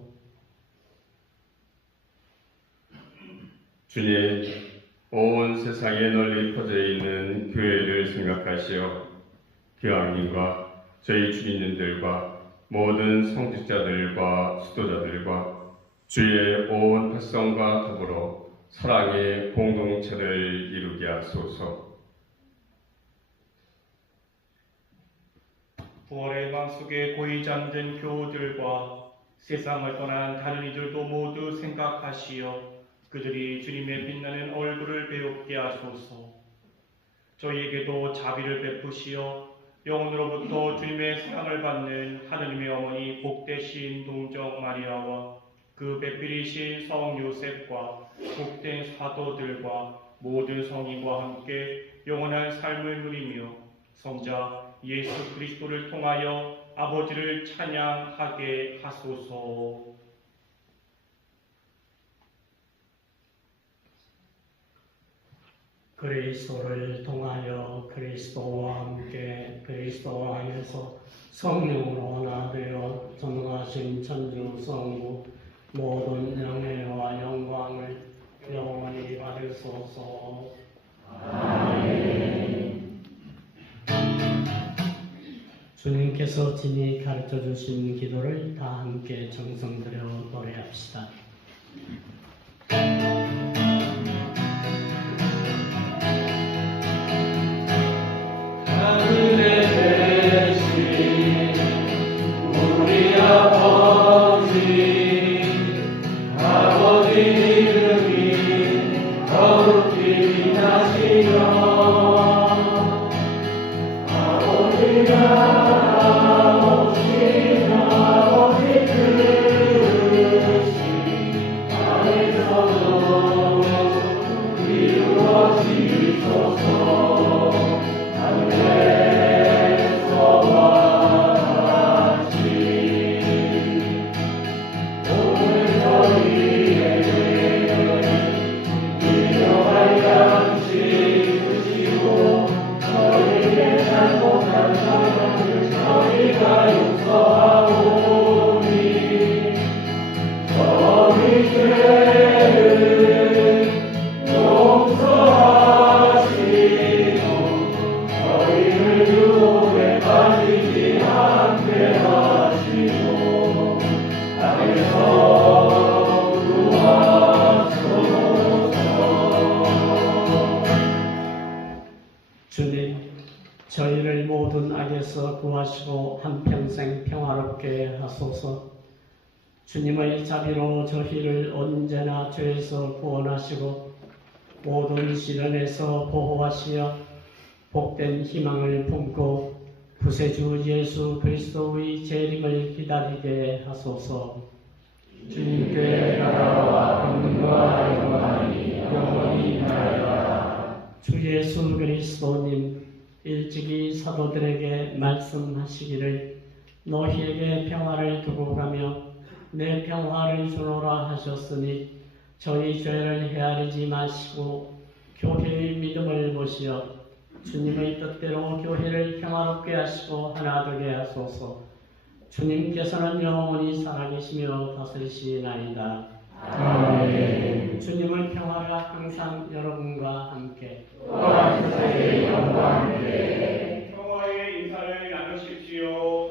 주님, 온 세상에 널리 퍼져 있는 교회를 생각하시어 교황님과 저희 주민들과 모든 성직자들과 수도자들과 주의 온 백성과 더불어 사랑의 공동체를 이루게 하소서. 부활의 방 속에 고이 잠든 교우들과 세상을 떠난 다른 이들도 모두 생각하시어 그들이 주님의 빛나는 얼굴을 배웁게 하소서. 저희에게도 자비를 베푸시어 영혼으로부터 주님의 사랑을 받는 하느님의 어머니 복되신 동정 마리아와 그 배필이신 성 요셉과 복된 사도들과 모든 성인과 함께 영원한 삶을 누리며 성자 예수 그리스도를 통하여 아버지를 찬양하게 하소서. 그리스도를 통하여 그리스도와 함께 그리스도 안에서 성령으로 하나 되어 전능하신 천주 성부 모든 영예와 영광을 영원히 받으소서. 아멘. 주님께서 친히 가르쳐 주신 기도를 다 함께 정성 들여 노래합시다. 하늘에 계신 우리 아버지 이름이 거룩히 빛나시며 아버지가 오신 아버지 뜻이 땅에서도 구하시고 한평생 평화롭게 하소서. 주님의 자비로 저희를 언제나 죄에서 구원하시고 모든 시련에서 보호하시어 복된 희망을 품고 구세주 예수 그리스도의 재림을 기다리게 하소서. 주님께 나라와 권능과 영광이 영원히 나아가. 주 예수 그리스도님 일찍이 사도들에게 말씀하시기를 너희에게 평화를 두고 가며 내 평화를 주노라 하셨으니 저희 죄를 헤아리지 마시고 교회의 믿음을 보시어 주님의 뜻대로 교회를 평화롭게 하시고 하나 되게 하소서. 주님께서는 영원히 살아계시며 다스리시나이다. 아멘. 주님의 평화가 항상 여러분과 함께 또한 그의 영과 함께. 평화의 인사를 나누십시오.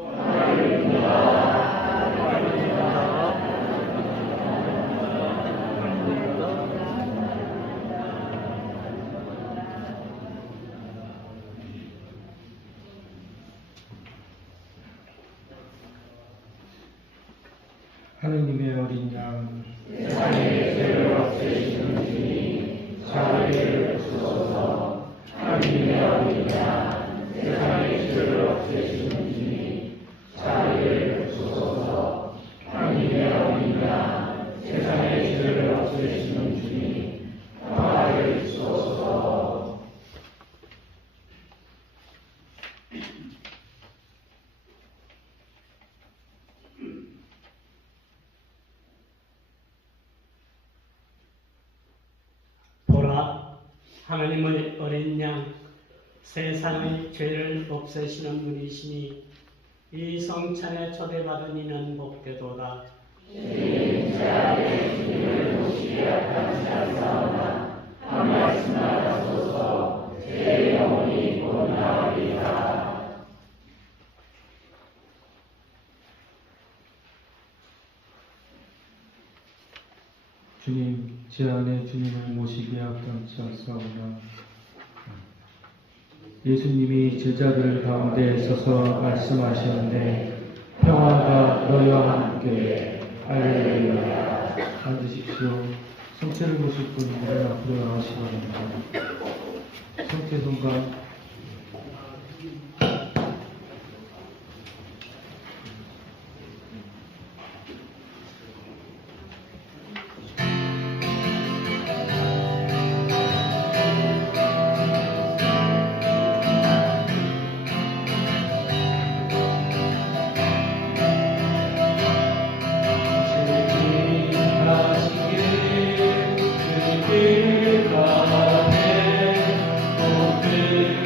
하느님의 어린 양, 세상의 죄를 없애시는 주님, 자비를 주소서. 하느님의 어린 양, 세상의 죄를 없애시는 주님, 자비를 주소서. 하느님의 어린 양, 세상의 죄를 없애시는 주님, 평화를 주소서. 보라, 하나님의 어린 양, 세상의 죄를 없애시는 분이시니 이 성찬에 초대받은 이는 복되도다. 주님, 제 앞에 주님을 모시게 감사하사오나 한 말씀 하소서. 제 영혼이 곧나으리이다. 주님, 제 안에 주님을 모시기에 합당치않사오나 예수님이 제자들 가운데 서서 말씀하셨는데 평화가 너희와 함께. 할렐루야. 앉으십시오. 성체를 보실 분 무대 앞으로 나가시기 바랍니다. 성체 손가 주님 가시길 주길 가네 복을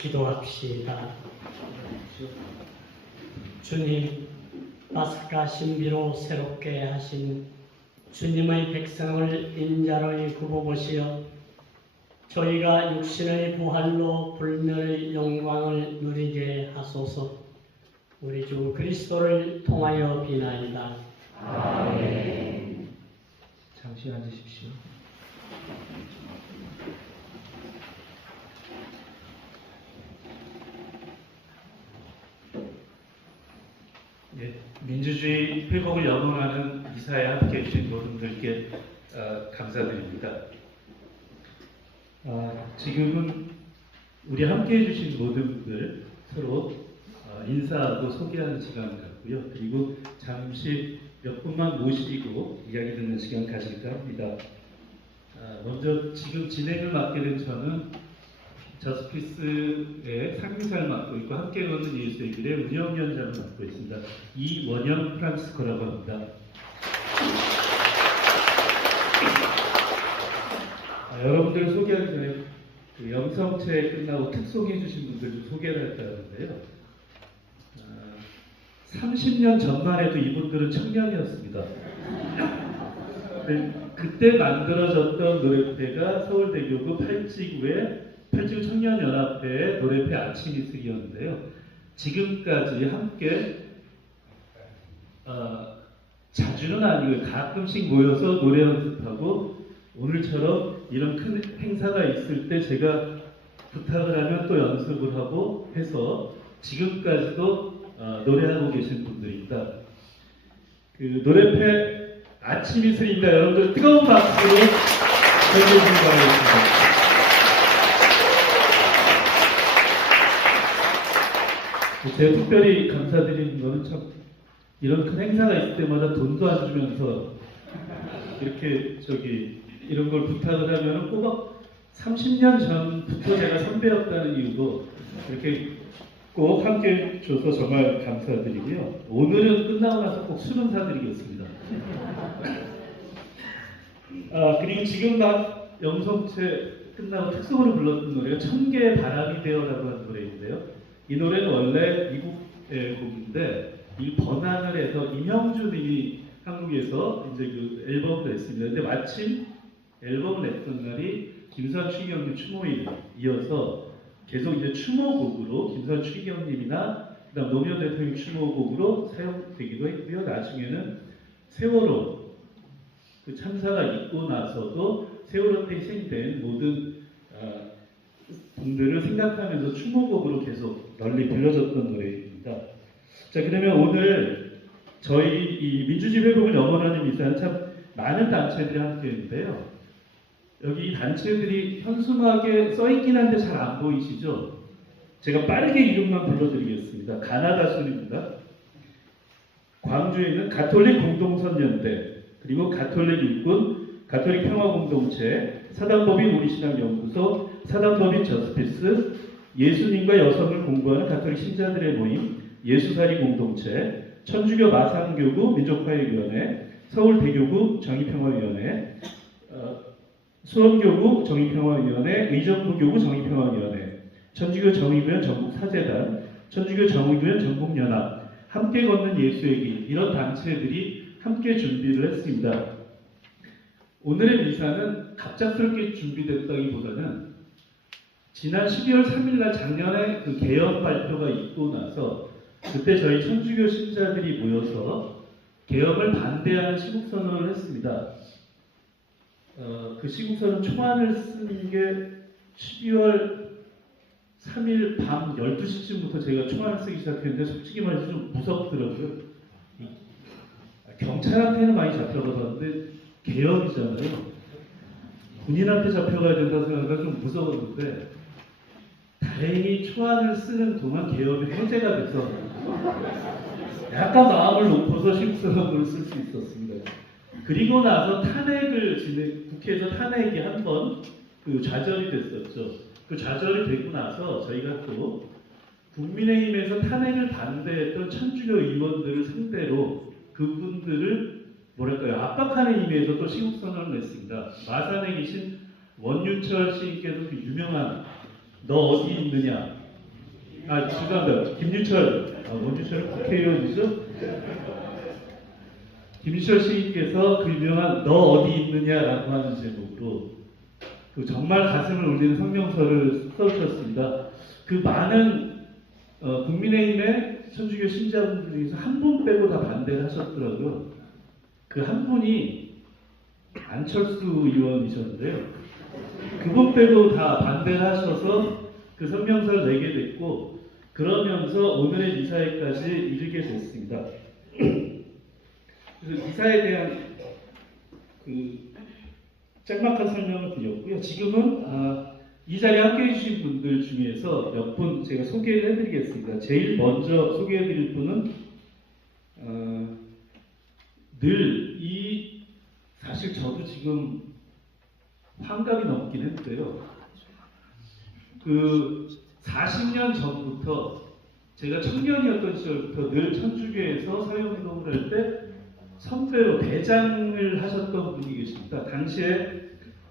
기도합시다. 주님, 파스카 신비로 새롭게 하신 주님의 백성을 인자로이 굽어보시어 저희가 육신의 부활로 불멸의 영광을 누리게 하소서. 우리 주 그리스도를 통하여 비나이다. 잠시 앉으십시오. 예, 민주주의 회복을 염원하는 이사에 함께해 주신 모든 분들께 감사드립니다. 지금은 우리 함께해 주신 모든 분들 서로 인사하고 소개하는 시간 갖고요. 그리고 잠시 몇 분만 모시고 이야기 듣는 시간 가질까 합니다. 먼저 지금 진행을 맡게 된 저는 저스피스의 상임사를 맡고 있고 함께 걷는 예수의 길의 운영위원장을 맡고 있습니다. 이원영 프란스코라고 합니다. 여러분들 소개하기 전에 그 영성체 끝나고 특송해 주신 분들 좀 소개를 할까 하는데요. 30년 전만 해도 이분들은 청년이었습니다. 그때 만들어졌던 노래패가 서울대교구 팔찌구 청년연합회의 노래패 아침 이슬이었는데요. 지금까지 함께 자주는 아니고 가끔씩 모여서 노래 연습하고 오늘처럼 이런 큰 행사가 있을 때 제가 부탁을 하면 또 연습을 하고 해서 지금까지도 노래하고 계신 분들입니다. 그 노래패 아침 이슬입니다. 여러분들 뜨거운 박수로 전해 주시기 바라겠습니다. 제가 특별히 감사드리는 것은 참 이런 큰 행사가 있을 때마다 돈도 안 주면서 이렇게 이런 걸 부탁을 하면 꼬박 30년 전부터 제가 선배였다는 이유로 이렇게 꼭 함께 줘서 정말 감사드리고요. 오늘은 끝나고 나서 꼭 술은 사드리겠습니다. 그리고 지금 막 영성체 끝나고 특성으로 불렀던 노래가 천개의 바람이 되어라고 하는 노래인데요. 이 노래는 원래 미국의 곡인데 이 번안을 해서 임형준이 한국에서 이제 그 앨범을 냈습니다. 근데 마침 앨범을 냈던 날이 김수환 추기경님 추모일 이어서 계속 이제 추모곡으로 김수환 추기경님이나 그다음 노무현 대통령 추모곡으로 사용되기도 했고요. 나중에는 세월호 그 참사가 있고 나서도 세월호 때 희생된 모든 분들을 생각하면서 추모곡으로 계속 널리 불려졌던 노래입니다. 자, 그러면 오늘 저희 이 민주주의 회복을 염원하는 미사는 참 많은 단체들이 함께 했는데요. 여기 이 단체들이 현수막에 써있긴 한데 잘 안 보이시죠? 제가 빠르게 이름만 불러드리겠습니다. 가나다순입니다. 광주에 있는 가톨릭 공동선연대, 그리고 가톨릭 일꾼, 가톨릭 평화공동체, 사단법인 우리신앙연구소, 사단법인 저스피스, 예수님과 여성을 공부하는 가톨릭 신자들의 모임, 예수사리 공동체, 천주교 마산교구 민족화해위원회, 서울대교구 정의평화위원회, 수원교구 정의평화위원회, 의정부교구 정의평화위원회, 천주교 정의구현 전국사재단, 천주교 정의구현 전국연합, 함께 걷는 예수의 길, 이런 단체들이 함께 준비를 했습니다. 오늘의 미사는 갑작스럽게 준비됐다기보다는 지난 12월 3일날 작년에 그 개헌 발표가 있고 나서 그때 저희 천주교 신자들이 모여서 개헌을 반대하는 시국선언을 했습니다. 그 시국선언 초안을 쓴 게 12월 3일 밤 12시쯤부터 제가 초안을 쓰기 시작했는데 솔직히 말해서 좀 무섭더라고요. 경찰한테는 많이 잡혀가봤는데 개헌이잖아요. 군인한테 잡혀가야 된다고 생각하니까 좀 무서웠는데 다행히 초안을 쓰는 동안 개헌이 해제가 돼서 약간 마음을 높여서 시국선언을 쓸 수 있었습니다. 그리고 나서 국회에서 탄핵이 한 번 그 좌절이 됐었죠. 그 좌절이 되고 나서 저희가 또 국민의힘에서 탄핵을 반대했던 천주교 의원들을 상대로 그분들을 압박하는 의미에서 또 시국선언을 냈습니다. 마산에 계신 원윤철 시인께서 그 유명한 너 어디 있느냐 죄송합니다. 김유철, 원주철 국회의원이죠? 김유철 시인께서 그 유명한 너 어디 있느냐라고 하는 제목으로 그 정말 가슴을 울리는 성명서를 써주셨습니다. 그 많은 국민의힘의 천주교 신자분들 중에서 한 분 빼고 다 반대를 하셨더라고요. 그 한 분이 안철수 의원이셨는데요. 그분 빼고 다 반대를 하셔서 그 성명서를 내게 됐고, 그러면서 오늘의 미사회까지 이르게 됐습니다. 그래서 미사에 대한 그 짤막한 설명을 드렸고요. 지금은 이 자리에 함께해 주신 분들 중에서 몇 분 제가 소개를 해드리겠습니다. 제일 먼저 소개해드릴 분은 사실 저도 지금 환갑이 넘긴 했는데요. 그 40년 전부터 제가 청년이었던 시절부터 늘 천주교에서 사회운동을 할 때 선배로 대장을 하셨던 분이 계십니다. 당시에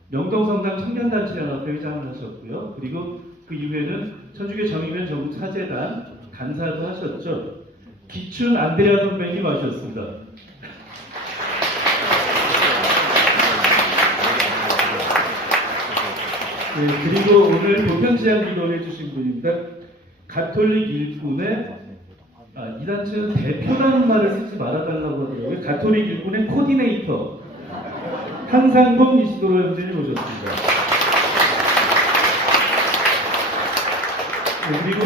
명동성당 청년단체연합회 회장을 하셨고요. 그리고 그 이후에는 천주교 정의변 전국 사재단 간사도 하셨죠. 기춘 안드레아 선배님 와주셨습니다. 네, 그리고 오늘 보편제안 기도를 해주신 분입니다. 가톨릭 일꾼의 이 단체는 대표라는 말을 쓰지 말아달라고 하더라고요. 가톨릭 일꾼의 코디네이터 한상봉 이시도로 형제님 오셨습니다. 네, 그리고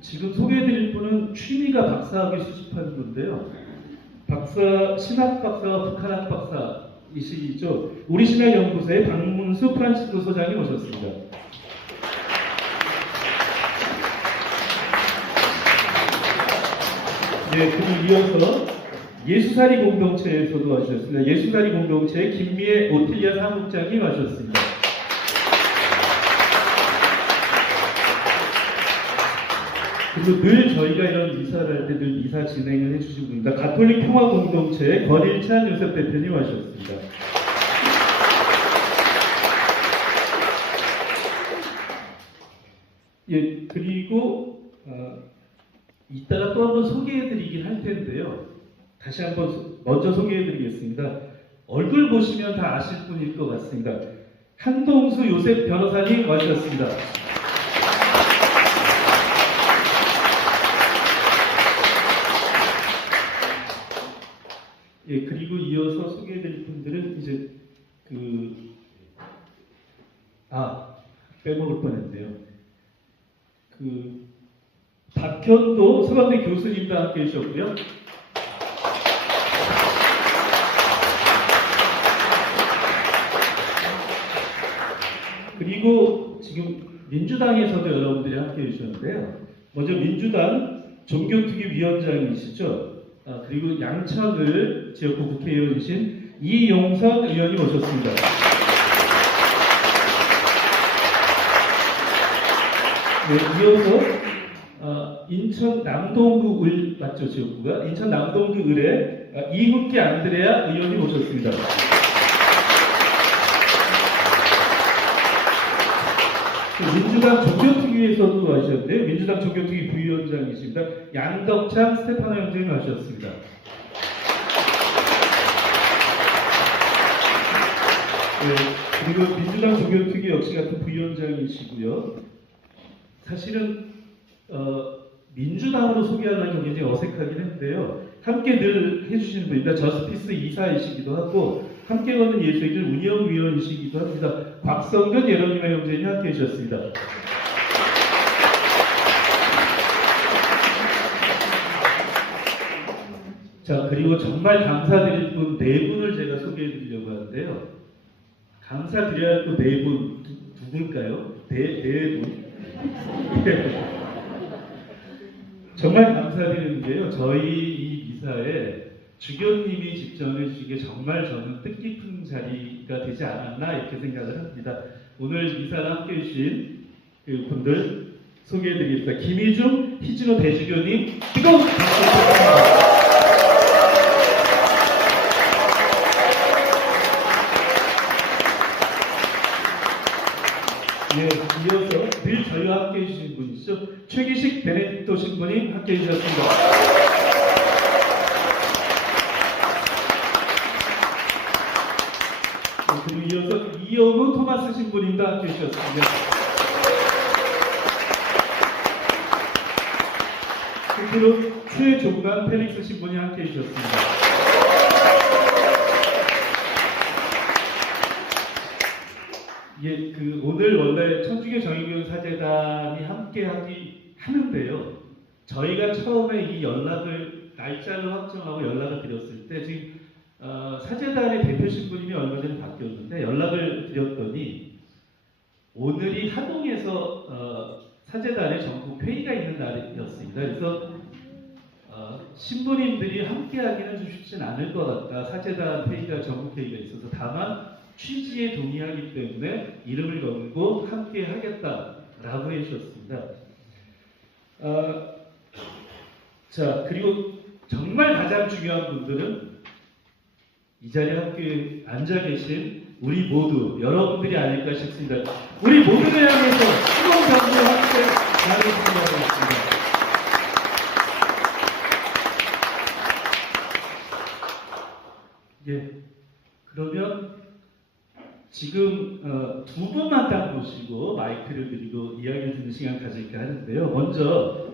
지금 소개해드릴 분은 취미가 박사학위 수집한 분인데요. 신학 박사와 북한학 박사이시죠. 우리 신학연구소의 박문수 프란치스코 소장님 오셨습니다. 네, 그리고 이어서 예수사리 공동체에서도 와주셨습니다. 예수사리 공동체의 김미애 오틸리아 사무국장님 와주셨습니다. 그리고 늘 저희가 이런 미사를 할 때 늘 미사 진행을 해주신 분입니다. 가톨릭 평화 공동체의 권일찬 요셉 대표님 와주셨습니다. 예, 그리고 이따가 또 한번 소개해드리긴 할 텐데요. 다시 한번 먼저 소개해드리겠습니다. 얼굴 보시면 다 아실 분일 것 같습니다. 한동수 요셉 변호사님 와주셨습니다. 예, 그리고 이어서 소개해드릴 분들은 이제 빼먹을 뻔했네요. 박현도 서강대 교수님과 함께 해주셨고요. 그리고 지금 민주당에서도 여러분들이 함께 해주셨는데요. 먼저 민주당 종교특위 위원장이시죠. 그리고 양천을 지역구 국회의원이신 이용선 의원이 오셨습니다. 네, 이어서 인천 남동구 을 맞죠, 지역구가? 인천 남동구 을에 이훈기 안드레아 의원이 오셨습니다. 민주당 종교특위에서도 하셨는데요. 민주당 종교특위 부위원장이십니다. 양덕창 스테파노 형제님 하셨습니다. 네, 그리고 민주당 종교특위 역시 같은 부위원장이시고요. 사실은 민주당으로 소개하려니 굉장히 어색하긴 했는데요. 함께 늘 해주시는 분입니다. 저스티스 이사이시기도 하고 함께 걷는 예수의 길 운영위원이시기도 합니다. 곽성근 예로님의 형제님 함께 해주셨습니다. 자, 그리고 정말 감사드릴 분 네 분을 제가 소개해드리려고 하는데요. 감사드려야 할 분 네 분 누굴까요? 네 분. 정말 감사드리는데요. 저희 이 미사에 주교님이 집정해 주시기에 정말 저는 뜻깊은 자리가 되지 않았나 이렇게 생각을 합니다. 오늘 미사를 함께 해주신 그 분들 소개해드리겠습니다. 김희중 희진호 대주교님 뜨거운 박수 부탁드립니다. 네, 이어서 늘 저희와 함께 해주신 분이시죠. 최기식 베네딕토 신부님 함께 해주셨습니다. 그리고 이어서 이영우 토마스 신부님도 함께 해주셨습니다. 끝으로 최종관 펠릭스 신부님 함께 해주셨습니다. 예, 오늘 원래 천주교 정의교육 사재단이 함께 하는데요. 저희가 처음에 이 날짜를 확정하고 연락을 드렸을 때 지금 사재단의 대표 신부님이 얼마 전에 바뀌었는데 연락을 드렸더니 오늘이 하동에서 사재단의 전국 회의가 있는 날이었습니다. 그래서 신부님들이 함께하기는 좀 쉽진 않을 것 같다. 사재단 회의가 전국 회의가 있어서 다만 취지에 동의하기 때문에 이름을 걸고 함께 하겠다라고 해주셨습니다. 자, 그리고 정말 가장 중요한 분들은 이 자리에 함께 앉아 계신 우리 모두 여러분들이 아닐까 싶습니다. 우리 모두를 향해서 뜨거운 박수와 함께 나누겠습니다. 예, 그러면 지금 두 분만 딱 모시고 마이크를 드리고 이야기를 듣는 시간 가질까 하는데요. 먼저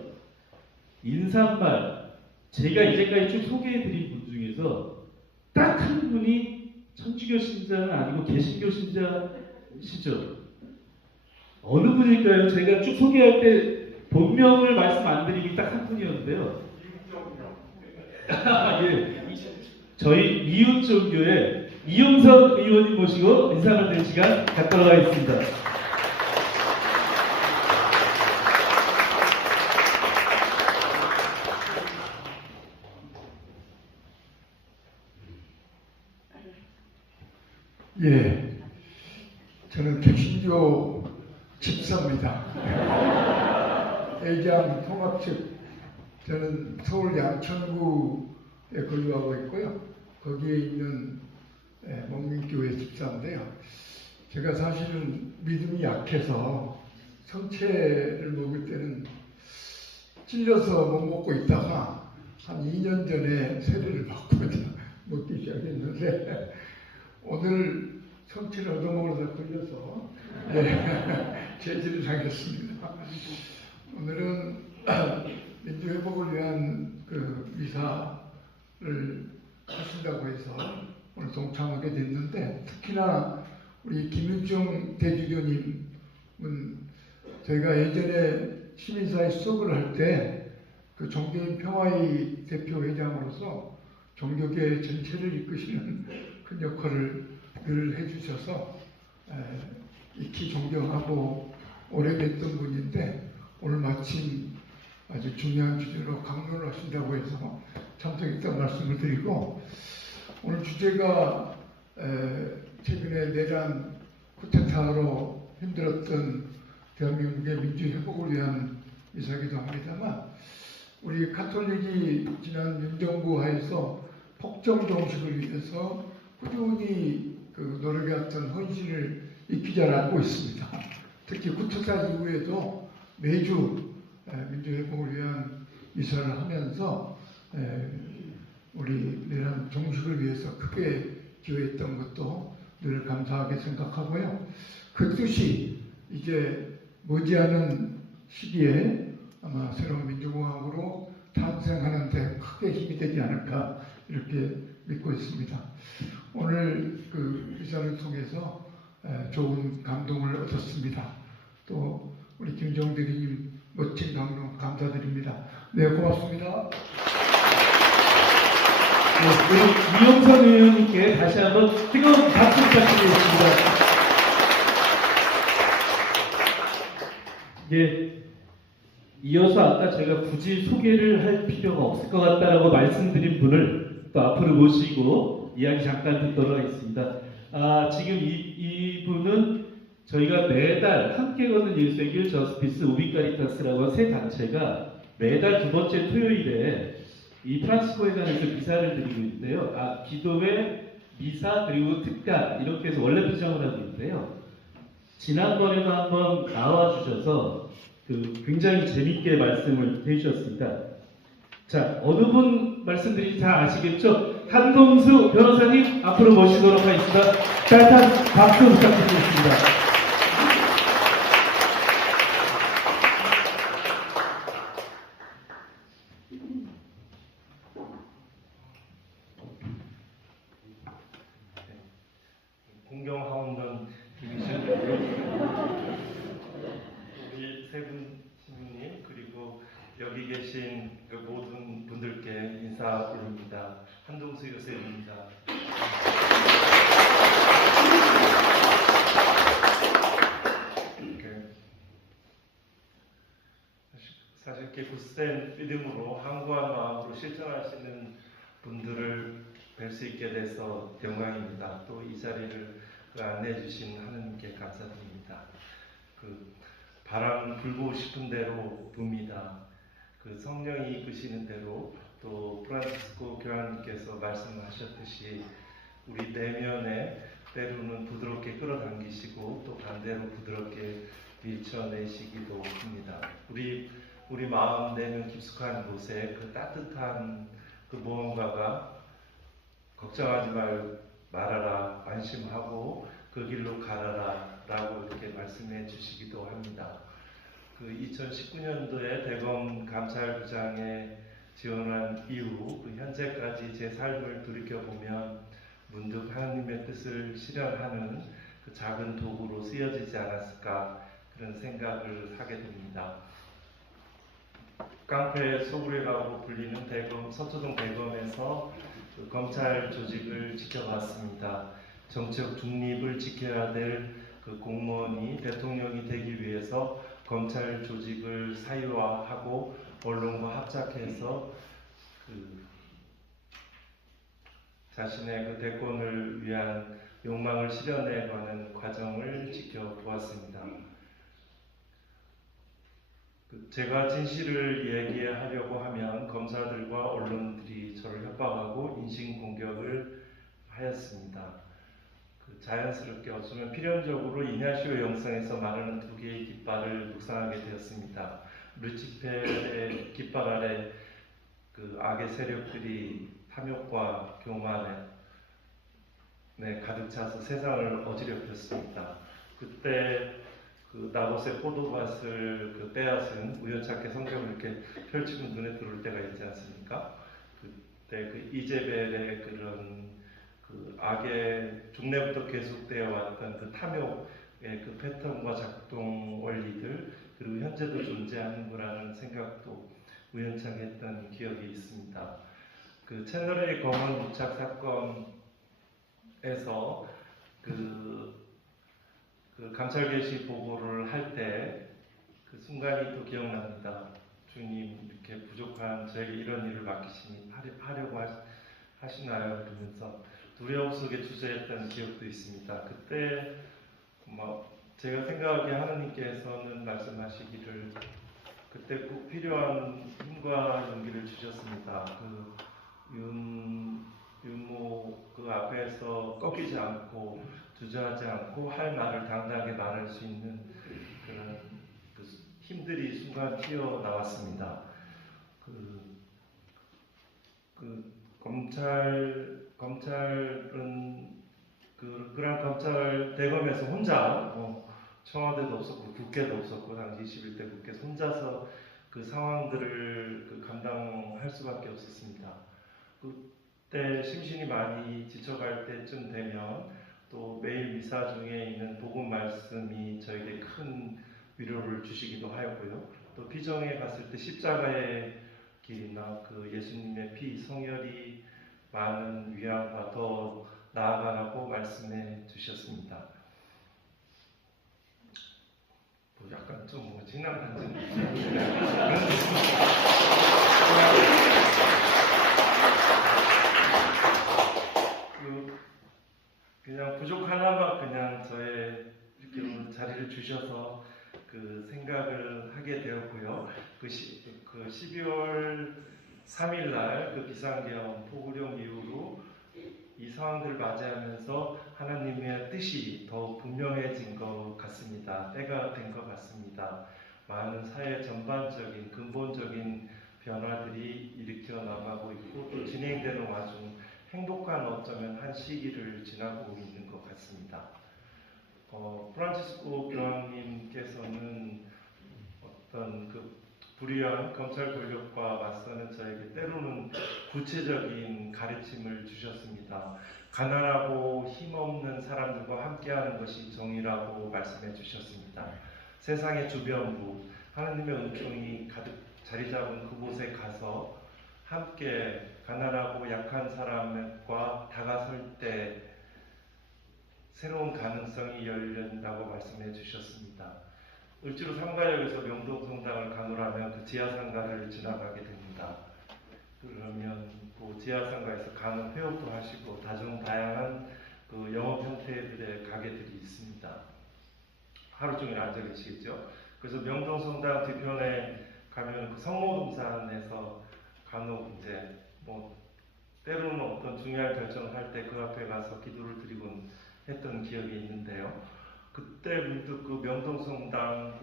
인사말 제가 이제까지 쭉 소개해드린 분 중에서 딱 한 분이 천주교 신자는 아니고 개신교 신자시죠? 어느 분일까요? 제가 쭉 소개할 때 본명을 말씀 안 드리기 딱 한 분이었는데요. 예, 저희 이웃종교의 이용석 의원님 모시고 인사를 드릴 시간 갖도록 하겠습니다. 예, 저는 개신교 집사입니다. 애장 통합 측, 저는 서울 양천구에 거주하고 있고요. 거기에 있는 목민교회 집사인데요. 제가 사실은 믿음이 약해서 성체를 먹을 때는 찔려서 못 먹고 있다가 한 2년 전에 세례를 받고 먹기 시작했는데 오늘 성체를 얻어먹으려다 걸려서 죄질을 당했습니다. 오늘은 민주회복을 위한 미사를 하신다고 해서 오늘 동참하게 됐는데 특히나 우리 김윤중 대주교님은 저희가 예전에 시민사회 수업을 할 때 그 종교인 평화의 대표회장으로서 종교계 전체를 이끄시는 큰 역할을 늘 해주셔서 익히 존경하고 오래됐던 분인데 오늘 마침 아주 중요한 주제로 강론을 하신다고 해서 참석했다는 말씀을 드리고 오늘 주제가 최근에 내란 쿠데타로 힘들었던 대한민국의 민주회복을 위한 미사기도 합니다만 우리 가톨릭이 지난 민정부 하에서 폭정 종식을 위해서 꾸준히 노력해왔던 헌신을 익히 잘 알고 있습니다. 특히 쿠데타 이후에도 매주 민주회복을 위한 미사를 하면서 우리 내란 종식을 위해서 크게 기여했던 것도 늘 감사하게 생각하고요. 그 뜻이 이제 머지않은 시기에 아마 새로운 민주공화국으로 탄생하는 데 크게 힘이 되지 않을까 이렇게 믿고 있습니다. 오늘 미사를 통해서 좋은 감동을 얻었습니다. 또 우리 김정대리님 멋진 감동 감사드립니다. 네, 고맙습니다. 네, 우리 이용석 의원님께 다시 한번 뜨거운 박수 부탁드리겠습니다. 예, 이어서 아까 제가 굳이 소개를 할 필요가 없을 것 같다라고 말씀드린 분을 또 앞으로 모시고 이야기 잠깐 듣도록 하겠습니다. 지금 이분은 저희가 매달 함께 걷는 예수의 길 저스피스 우비카리타스라고 새 단체가 매달 두 번째 토요일에 이 프란치스코 회관에서 미사를 드리고 있는데요. 기도회, 미사 그리고 특간 이렇게 해서 원래 표정을 하고 있는데요. 지난번에도 한번 나와주셔서 굉장히 재밌게 말씀을 해주셨습니다. 자, 어느 분 말씀드리지 다 아시겠죠? 한동수 변호사님 앞으로 모시도록 하겠습니다. 따뜻한 박수 부탁드리겠습니다. 공경하옵는 김희준 우리 세 분 시민님 그리고 여기 계신 그 모든 분들께 인사드립니다. 한동수 교수입니다. 사실 이렇게 굳센 믿음으로 항구한 마음으로 실천하시는 분들을 뵐 수 있게 돼서 영광입니다. 또 이 자리를 안내해 주신 하느님께 감사드립니다. 바람 불고 싶은 대로 붑니다. 성령이 이끄시는 대로 또 프란치스코 교황님께서 말씀하셨듯이 우리 내면에 때로는 부드럽게 끌어당기시고 또 반대로 부드럽게 밀쳐내시기도 합니다. 우리 마음 내면 깊숙한 곳에 따뜻한 무언가가 걱정하지 말아라, 안심하고 그 길로 가라라 라고 이렇게 말씀해 주시기도 합니다. 2019년도에 대검 감찰부장에 지원한 이후 현재까지 제 삶을 돌이켜보면 문득 하나님의 뜻을 실현하는 작은 도구로 쓰여지지 않았을까 그런 생각을 하게 됩니다. 깡패 소굴이라고 불리는 서초동 대검에서 검찰 조직을 지켜봤습니다. 정책 중립을 지켜야 될 공무원이 대통령이 되기 위해서 검찰 조직을 사유화하고 언론과 합작해서 자신의 대권을 위한 욕망을 실현해가는 과정을 지켜보았습니다. 제가 진실을 얘기하려고 하면 검사들과 언론들이 저를 협박하고 인신공격을 하였습니다. 자연스럽게 어쩌면 필연적으로 이냐시오 영상에서 말하는 두 개의 깃발을 묵상하게 되었습니다. 루치페의 깃발 아래 악의 세력들이 탐욕과 교만에 가득 차서 세상을 어지럽혔습니다. 그때 나봇의 포도밭을 빼앗은 우연찮게 성경을 이렇게 펼치면 눈에 들어올 때가 있지 않습니까? 그때 이제벨의 그런 악의 중래부터 계속되어 왔던 탐욕의 패턴과 작동 원리들 그리고 현재도 존재하는 거라는 생각도 우연찮게 했던 기억이 있습니다. 채널A 검은 무착 사건에서 감찰 개시 보고를 할 때 그 순간이 또 기억납니다. 주님 이렇게 부족한 저에게 이런 일을 맡기시니 하려고 하시나요? 그러면서 두려움 속에 주저했던 기억도 있습니다. 그때 제가 생각하기에 하나님께서는 말씀하시기를 그때 꼭 필요한 힘과 용기를 주셨습니다. 윤모 앞에서 꺾이지 않고 주저하지 않고 할 말을 당당하게 말할 수 있는 그런 힘들이 순간 튀어나왔습니다. 검찰은 그런 검찰 대검에서 혼자 청와대도 없었고 국회도 없었고 당시 21대 국회에서 혼자서 상황들을 감당할 수밖에 없었습니다. 그때 심신이 많이 지쳐갈 때쯤 되면 또 매일 미사 중에 있는 복음 말씀이 저에게 큰 위로를 주시기도 하였고요. 또 피정에 갔을 때 십자가의 길이나 예수님의 피 성혈이 많은 위안과 더 나아가라고 말씀해 주셨습니다. 약간 좀 진남단증 그냥 부족 하나만 그냥 저의 이렇게 자리를 주셔서 생각을 하게 되었고요. 12월 3일 날 비상계엄 포구령 이후로 이 상황들을 맞이하면서 하나님의 뜻이 더욱 분명해진 것 같습니다. 때가 된 것 같습니다. 많은 사회 전반적인 근본적인 변화들이 일으켜 나가고 있고 또 진행되는 와중 행복한 어쩌면 한 시기를 지나고 있는 것 같습니다. 프란치스코 교황님께서는 어떤 그 불의한 검찰 권력과 맞서는 저에게 때로는 구체적인 가르침을 주셨습니다. 가난하고 힘없는 사람들과 함께하는 것이 정의라고 말씀해 주셨습니다. 세상의 주변부, 하나님의 은총이 가득 자리 잡은 그곳에 가서 함께 가난하고 약한 사람과 다가설 때 새로운 가능성이 열린다고 말씀해 주셨습니다. 을지로 상가역에서 명동성당을 가노라면 그 지하상가를 지나가게 됩니다. 그러면 그 지하상가에서 간혹 회업도 하시고 다양한 그 영업 형태들의 가게들이 있습니다. 하루 종일 앉아 계시겠죠. 그래서 명동성당 뒤편에 가면 그 성모동산에서 간혹 이제 뭐 때로는 어떤 중요한 결정을 할 때 그 앞에 가서 기도를 드리곤 했던 기억이 있는데요. 그때 문득 그 명동성당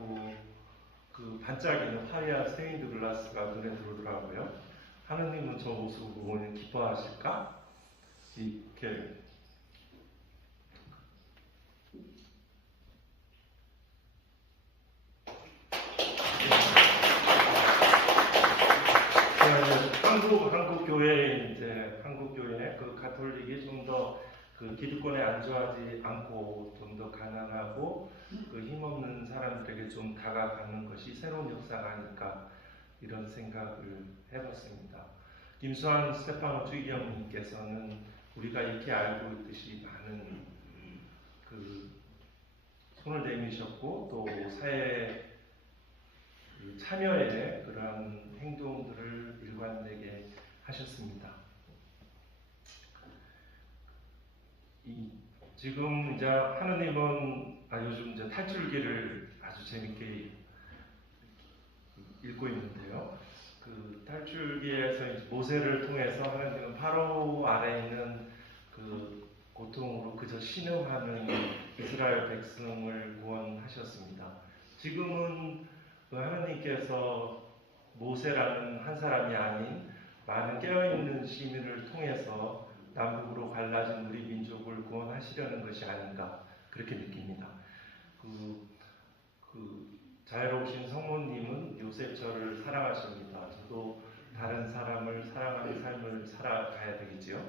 그 반짝이는 화려한 스테인드 글라스가 눈에 들어오더라고요. 하느님은 저 모습을 보면 기뻐하실까? 이렇게 한국 교회에 이제 한국 교회의 그 가톨릭이 좀 더 그 기득권에 안주하지 않고 좀 더 가난하고 그 힘없는 사람들에게 좀 다가가는 것이 새로운 역사가 아닐까 이런 생각을 해봤습니다. 김수환 스테파노 주기경님께서는 우리가 익히 알고 있듯이 많은 그 손을 내미셨고 또 사회 참여의 그러한 행동들을 일관되게 하셨습니다. 지금 이제 하느님은 요즘 이제 탈출기를 아주 재밌게 읽고 있는데요. 그 탈출기에서 이제 모세를 통해서 하느님은 파라오 아래에 있는 그 고통으로 그저 신음하는 이스라엘 백성을 구원하셨습니다. 지금은 그 하느님께서 모세라는 한 사람이 아닌 많은 깨어있는 시민을 통해서 남북으로 갈라진 우리 민족을 구원하시려는 것이 아닌가 그렇게 느낍니다. 자애로우신 성모님은 요셉처를 사랑하십니다. 저도 다른 사람을 사랑하는 삶을 살아가야 되겠지요.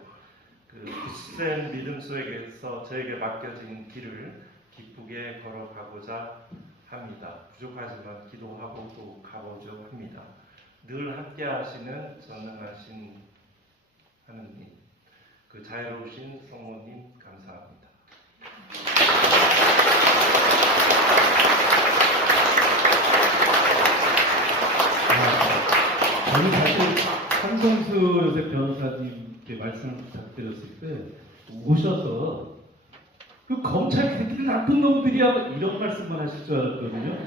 그 굳센 믿음 속에서 저에게 맡겨진 길을 기쁘게 걸어가고자 합니다. 부족하지만 기도하고 또 가보려 합니다. 늘 함께 하시는 전능하신 하느님, 그 자애로우신 성모님 감사합니다. 저는 사실 한성수 요셉 변호사님께 말씀을 부탁드렸을 때 오셔서 그 검찰 새끼들 나쁜 놈들이야 이런 말씀만 하실 줄 알았거든요.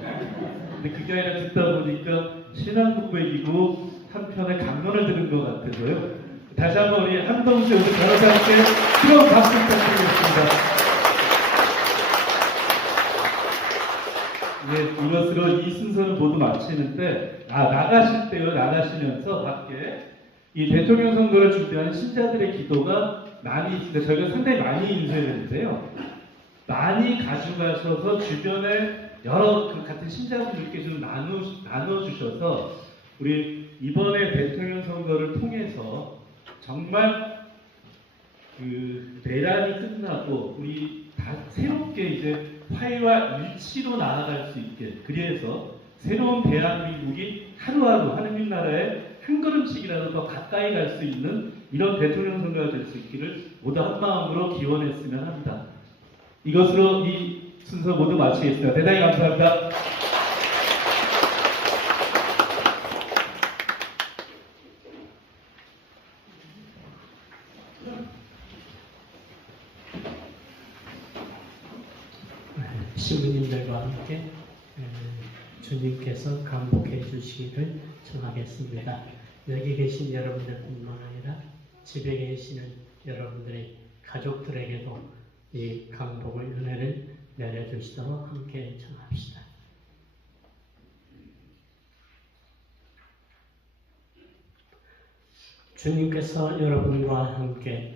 근데 그게 아니라 듣다 보니까 신앙국백이고 한편에 강론을 들은 것 같아서요. 다시 한번 우리 한성수 요셉 변호사님께 뜨거운 박수 부탁드리겠습니다. 예, 이것으로 이 순서는 모두 마치는데 나가시면서 밖에 이 대통령 선거를 준비하는 신자들의 기도가 많이 있습니다. 저희가 상당히 많이 인쇄했는데요. 많이 가져가셔서 주변에 여러 그 같은 신자분들께 좀 나눠주셔서 우리 이번에 대통령 선거를 통해서 정말 그 내란이 끝나고 우리 다 새롭게 이제 화해와 일치로 나아갈 수 있게, 그래서 새로운 대한민국이 하루하루 하느님 나라에 한 걸음씩이라도 더 가까이 갈 수 있는 이런 대통령 선거가 될 수 있기를 모두 한 마음으로 기원했으면 합니다. 이것으로 이 순서 모두 마치겠습니다. 대단히 감사합니다. 시민님들과 함께 주님께서 감복해 주시기를 청하겠습니다. 여기 계신 여러분들뿐만 아니라 집에 계시는 여러분들의 가족들에게도 이 강복의 은혜를 내려주시도록 함께 청합시다. 주님께서 여러분과 함께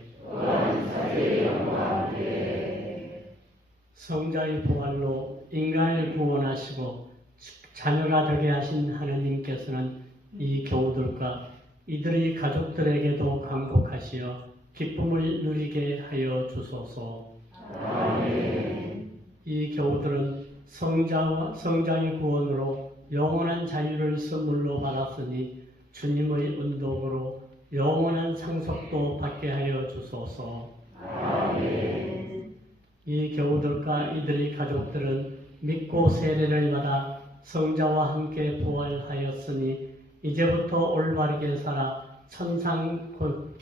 성자의 부활로 인간을 구원하시고 자녀가 되게 하신 하느님께서는 이 교우들과 이들의 가족들에게도 강복하시어 기쁨을 누리게 하여 주소서. 아멘. 이 교우들은 성자의 구원으로 영원한 자유를 선물로 받았으니 주님의 운동으로 영원한 상속도 받게 하여 주소서. 아멘. 이 교우들과 이들의 가족들은 믿고 세례를 받아 성자와 함께 부활하였으니 이제부터 올바르게 살아 천상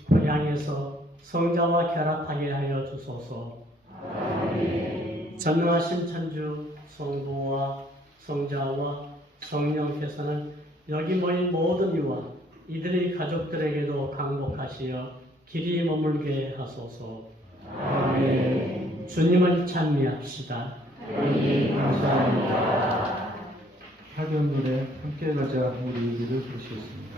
고향에서 성자와 결합하게 하여 주소서. 아멘. 전능하신 천주 성부와 성자와 성령께서는 여기 모인 모든 이와 이들의 가족들에게도 강복하시어 길이 머물게 하소서. 아멘. 주님을 찬미합시다. 하나님 감사합니다. 학연 노래 함께 가자 우리 일기를 부르시겠습니다.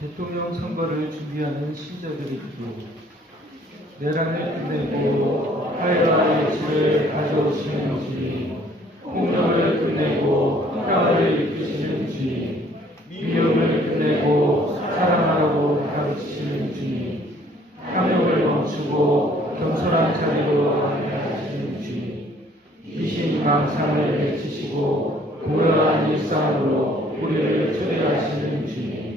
대통령 선거를 준비하는 신자들의 기도. 내란을 끝내고 화해와 예치를 가져오시는 주님, 폭력을 끝내고 평화를 이끄시는 주님, 위협을 끝내고 사랑하라고 가르치시는 주님, 탐욕을 멈추고 겸손한 자리로 안내하시는 주님, 귀신 망상을 해치시고 고요한 일상으로 우리를 초대하시는 주님,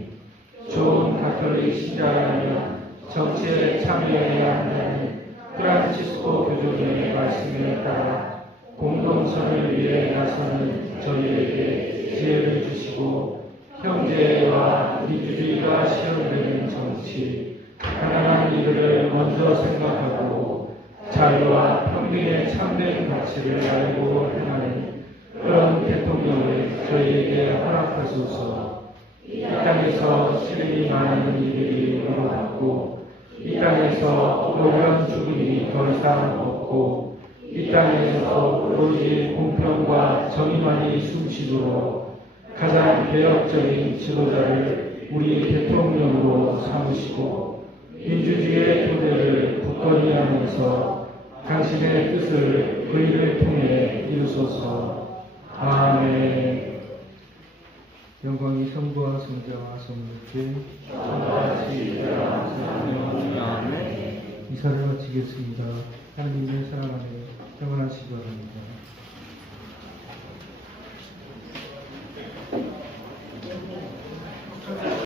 좋은 가톨릭 신자라면 정치에 참여해야 한다는 프란치스코 교주님의 말씀에 따라 공동선을 위해 나서는 저희에게 지혜를 주시고 형제와 민주주의가 실현되는 정치, 가난한 이들을 먼저 생각하고 자유와 평등의 참된 가치를 알고 행하는 그런 대통령을 저희에게 허락하소서. 이 땅에서 시름이 많은 이들이 물어받고 이 땅에서 노련 죽음이 더 이상 없고 이 땅에서 오로지 공평과 정의만이 숨쉬도록 가장 개혁적인 지도자를 우리 대통령으로 삼으시고 민주주의의 토대를 굳건히 하면서 당신의 뜻을 의를 통해 이루소서. 아멘. 영광이 성부와 성자와 성령께 이사를 마치겠습니다. 하나님의 사랑하며 평안하시기 바랍니다.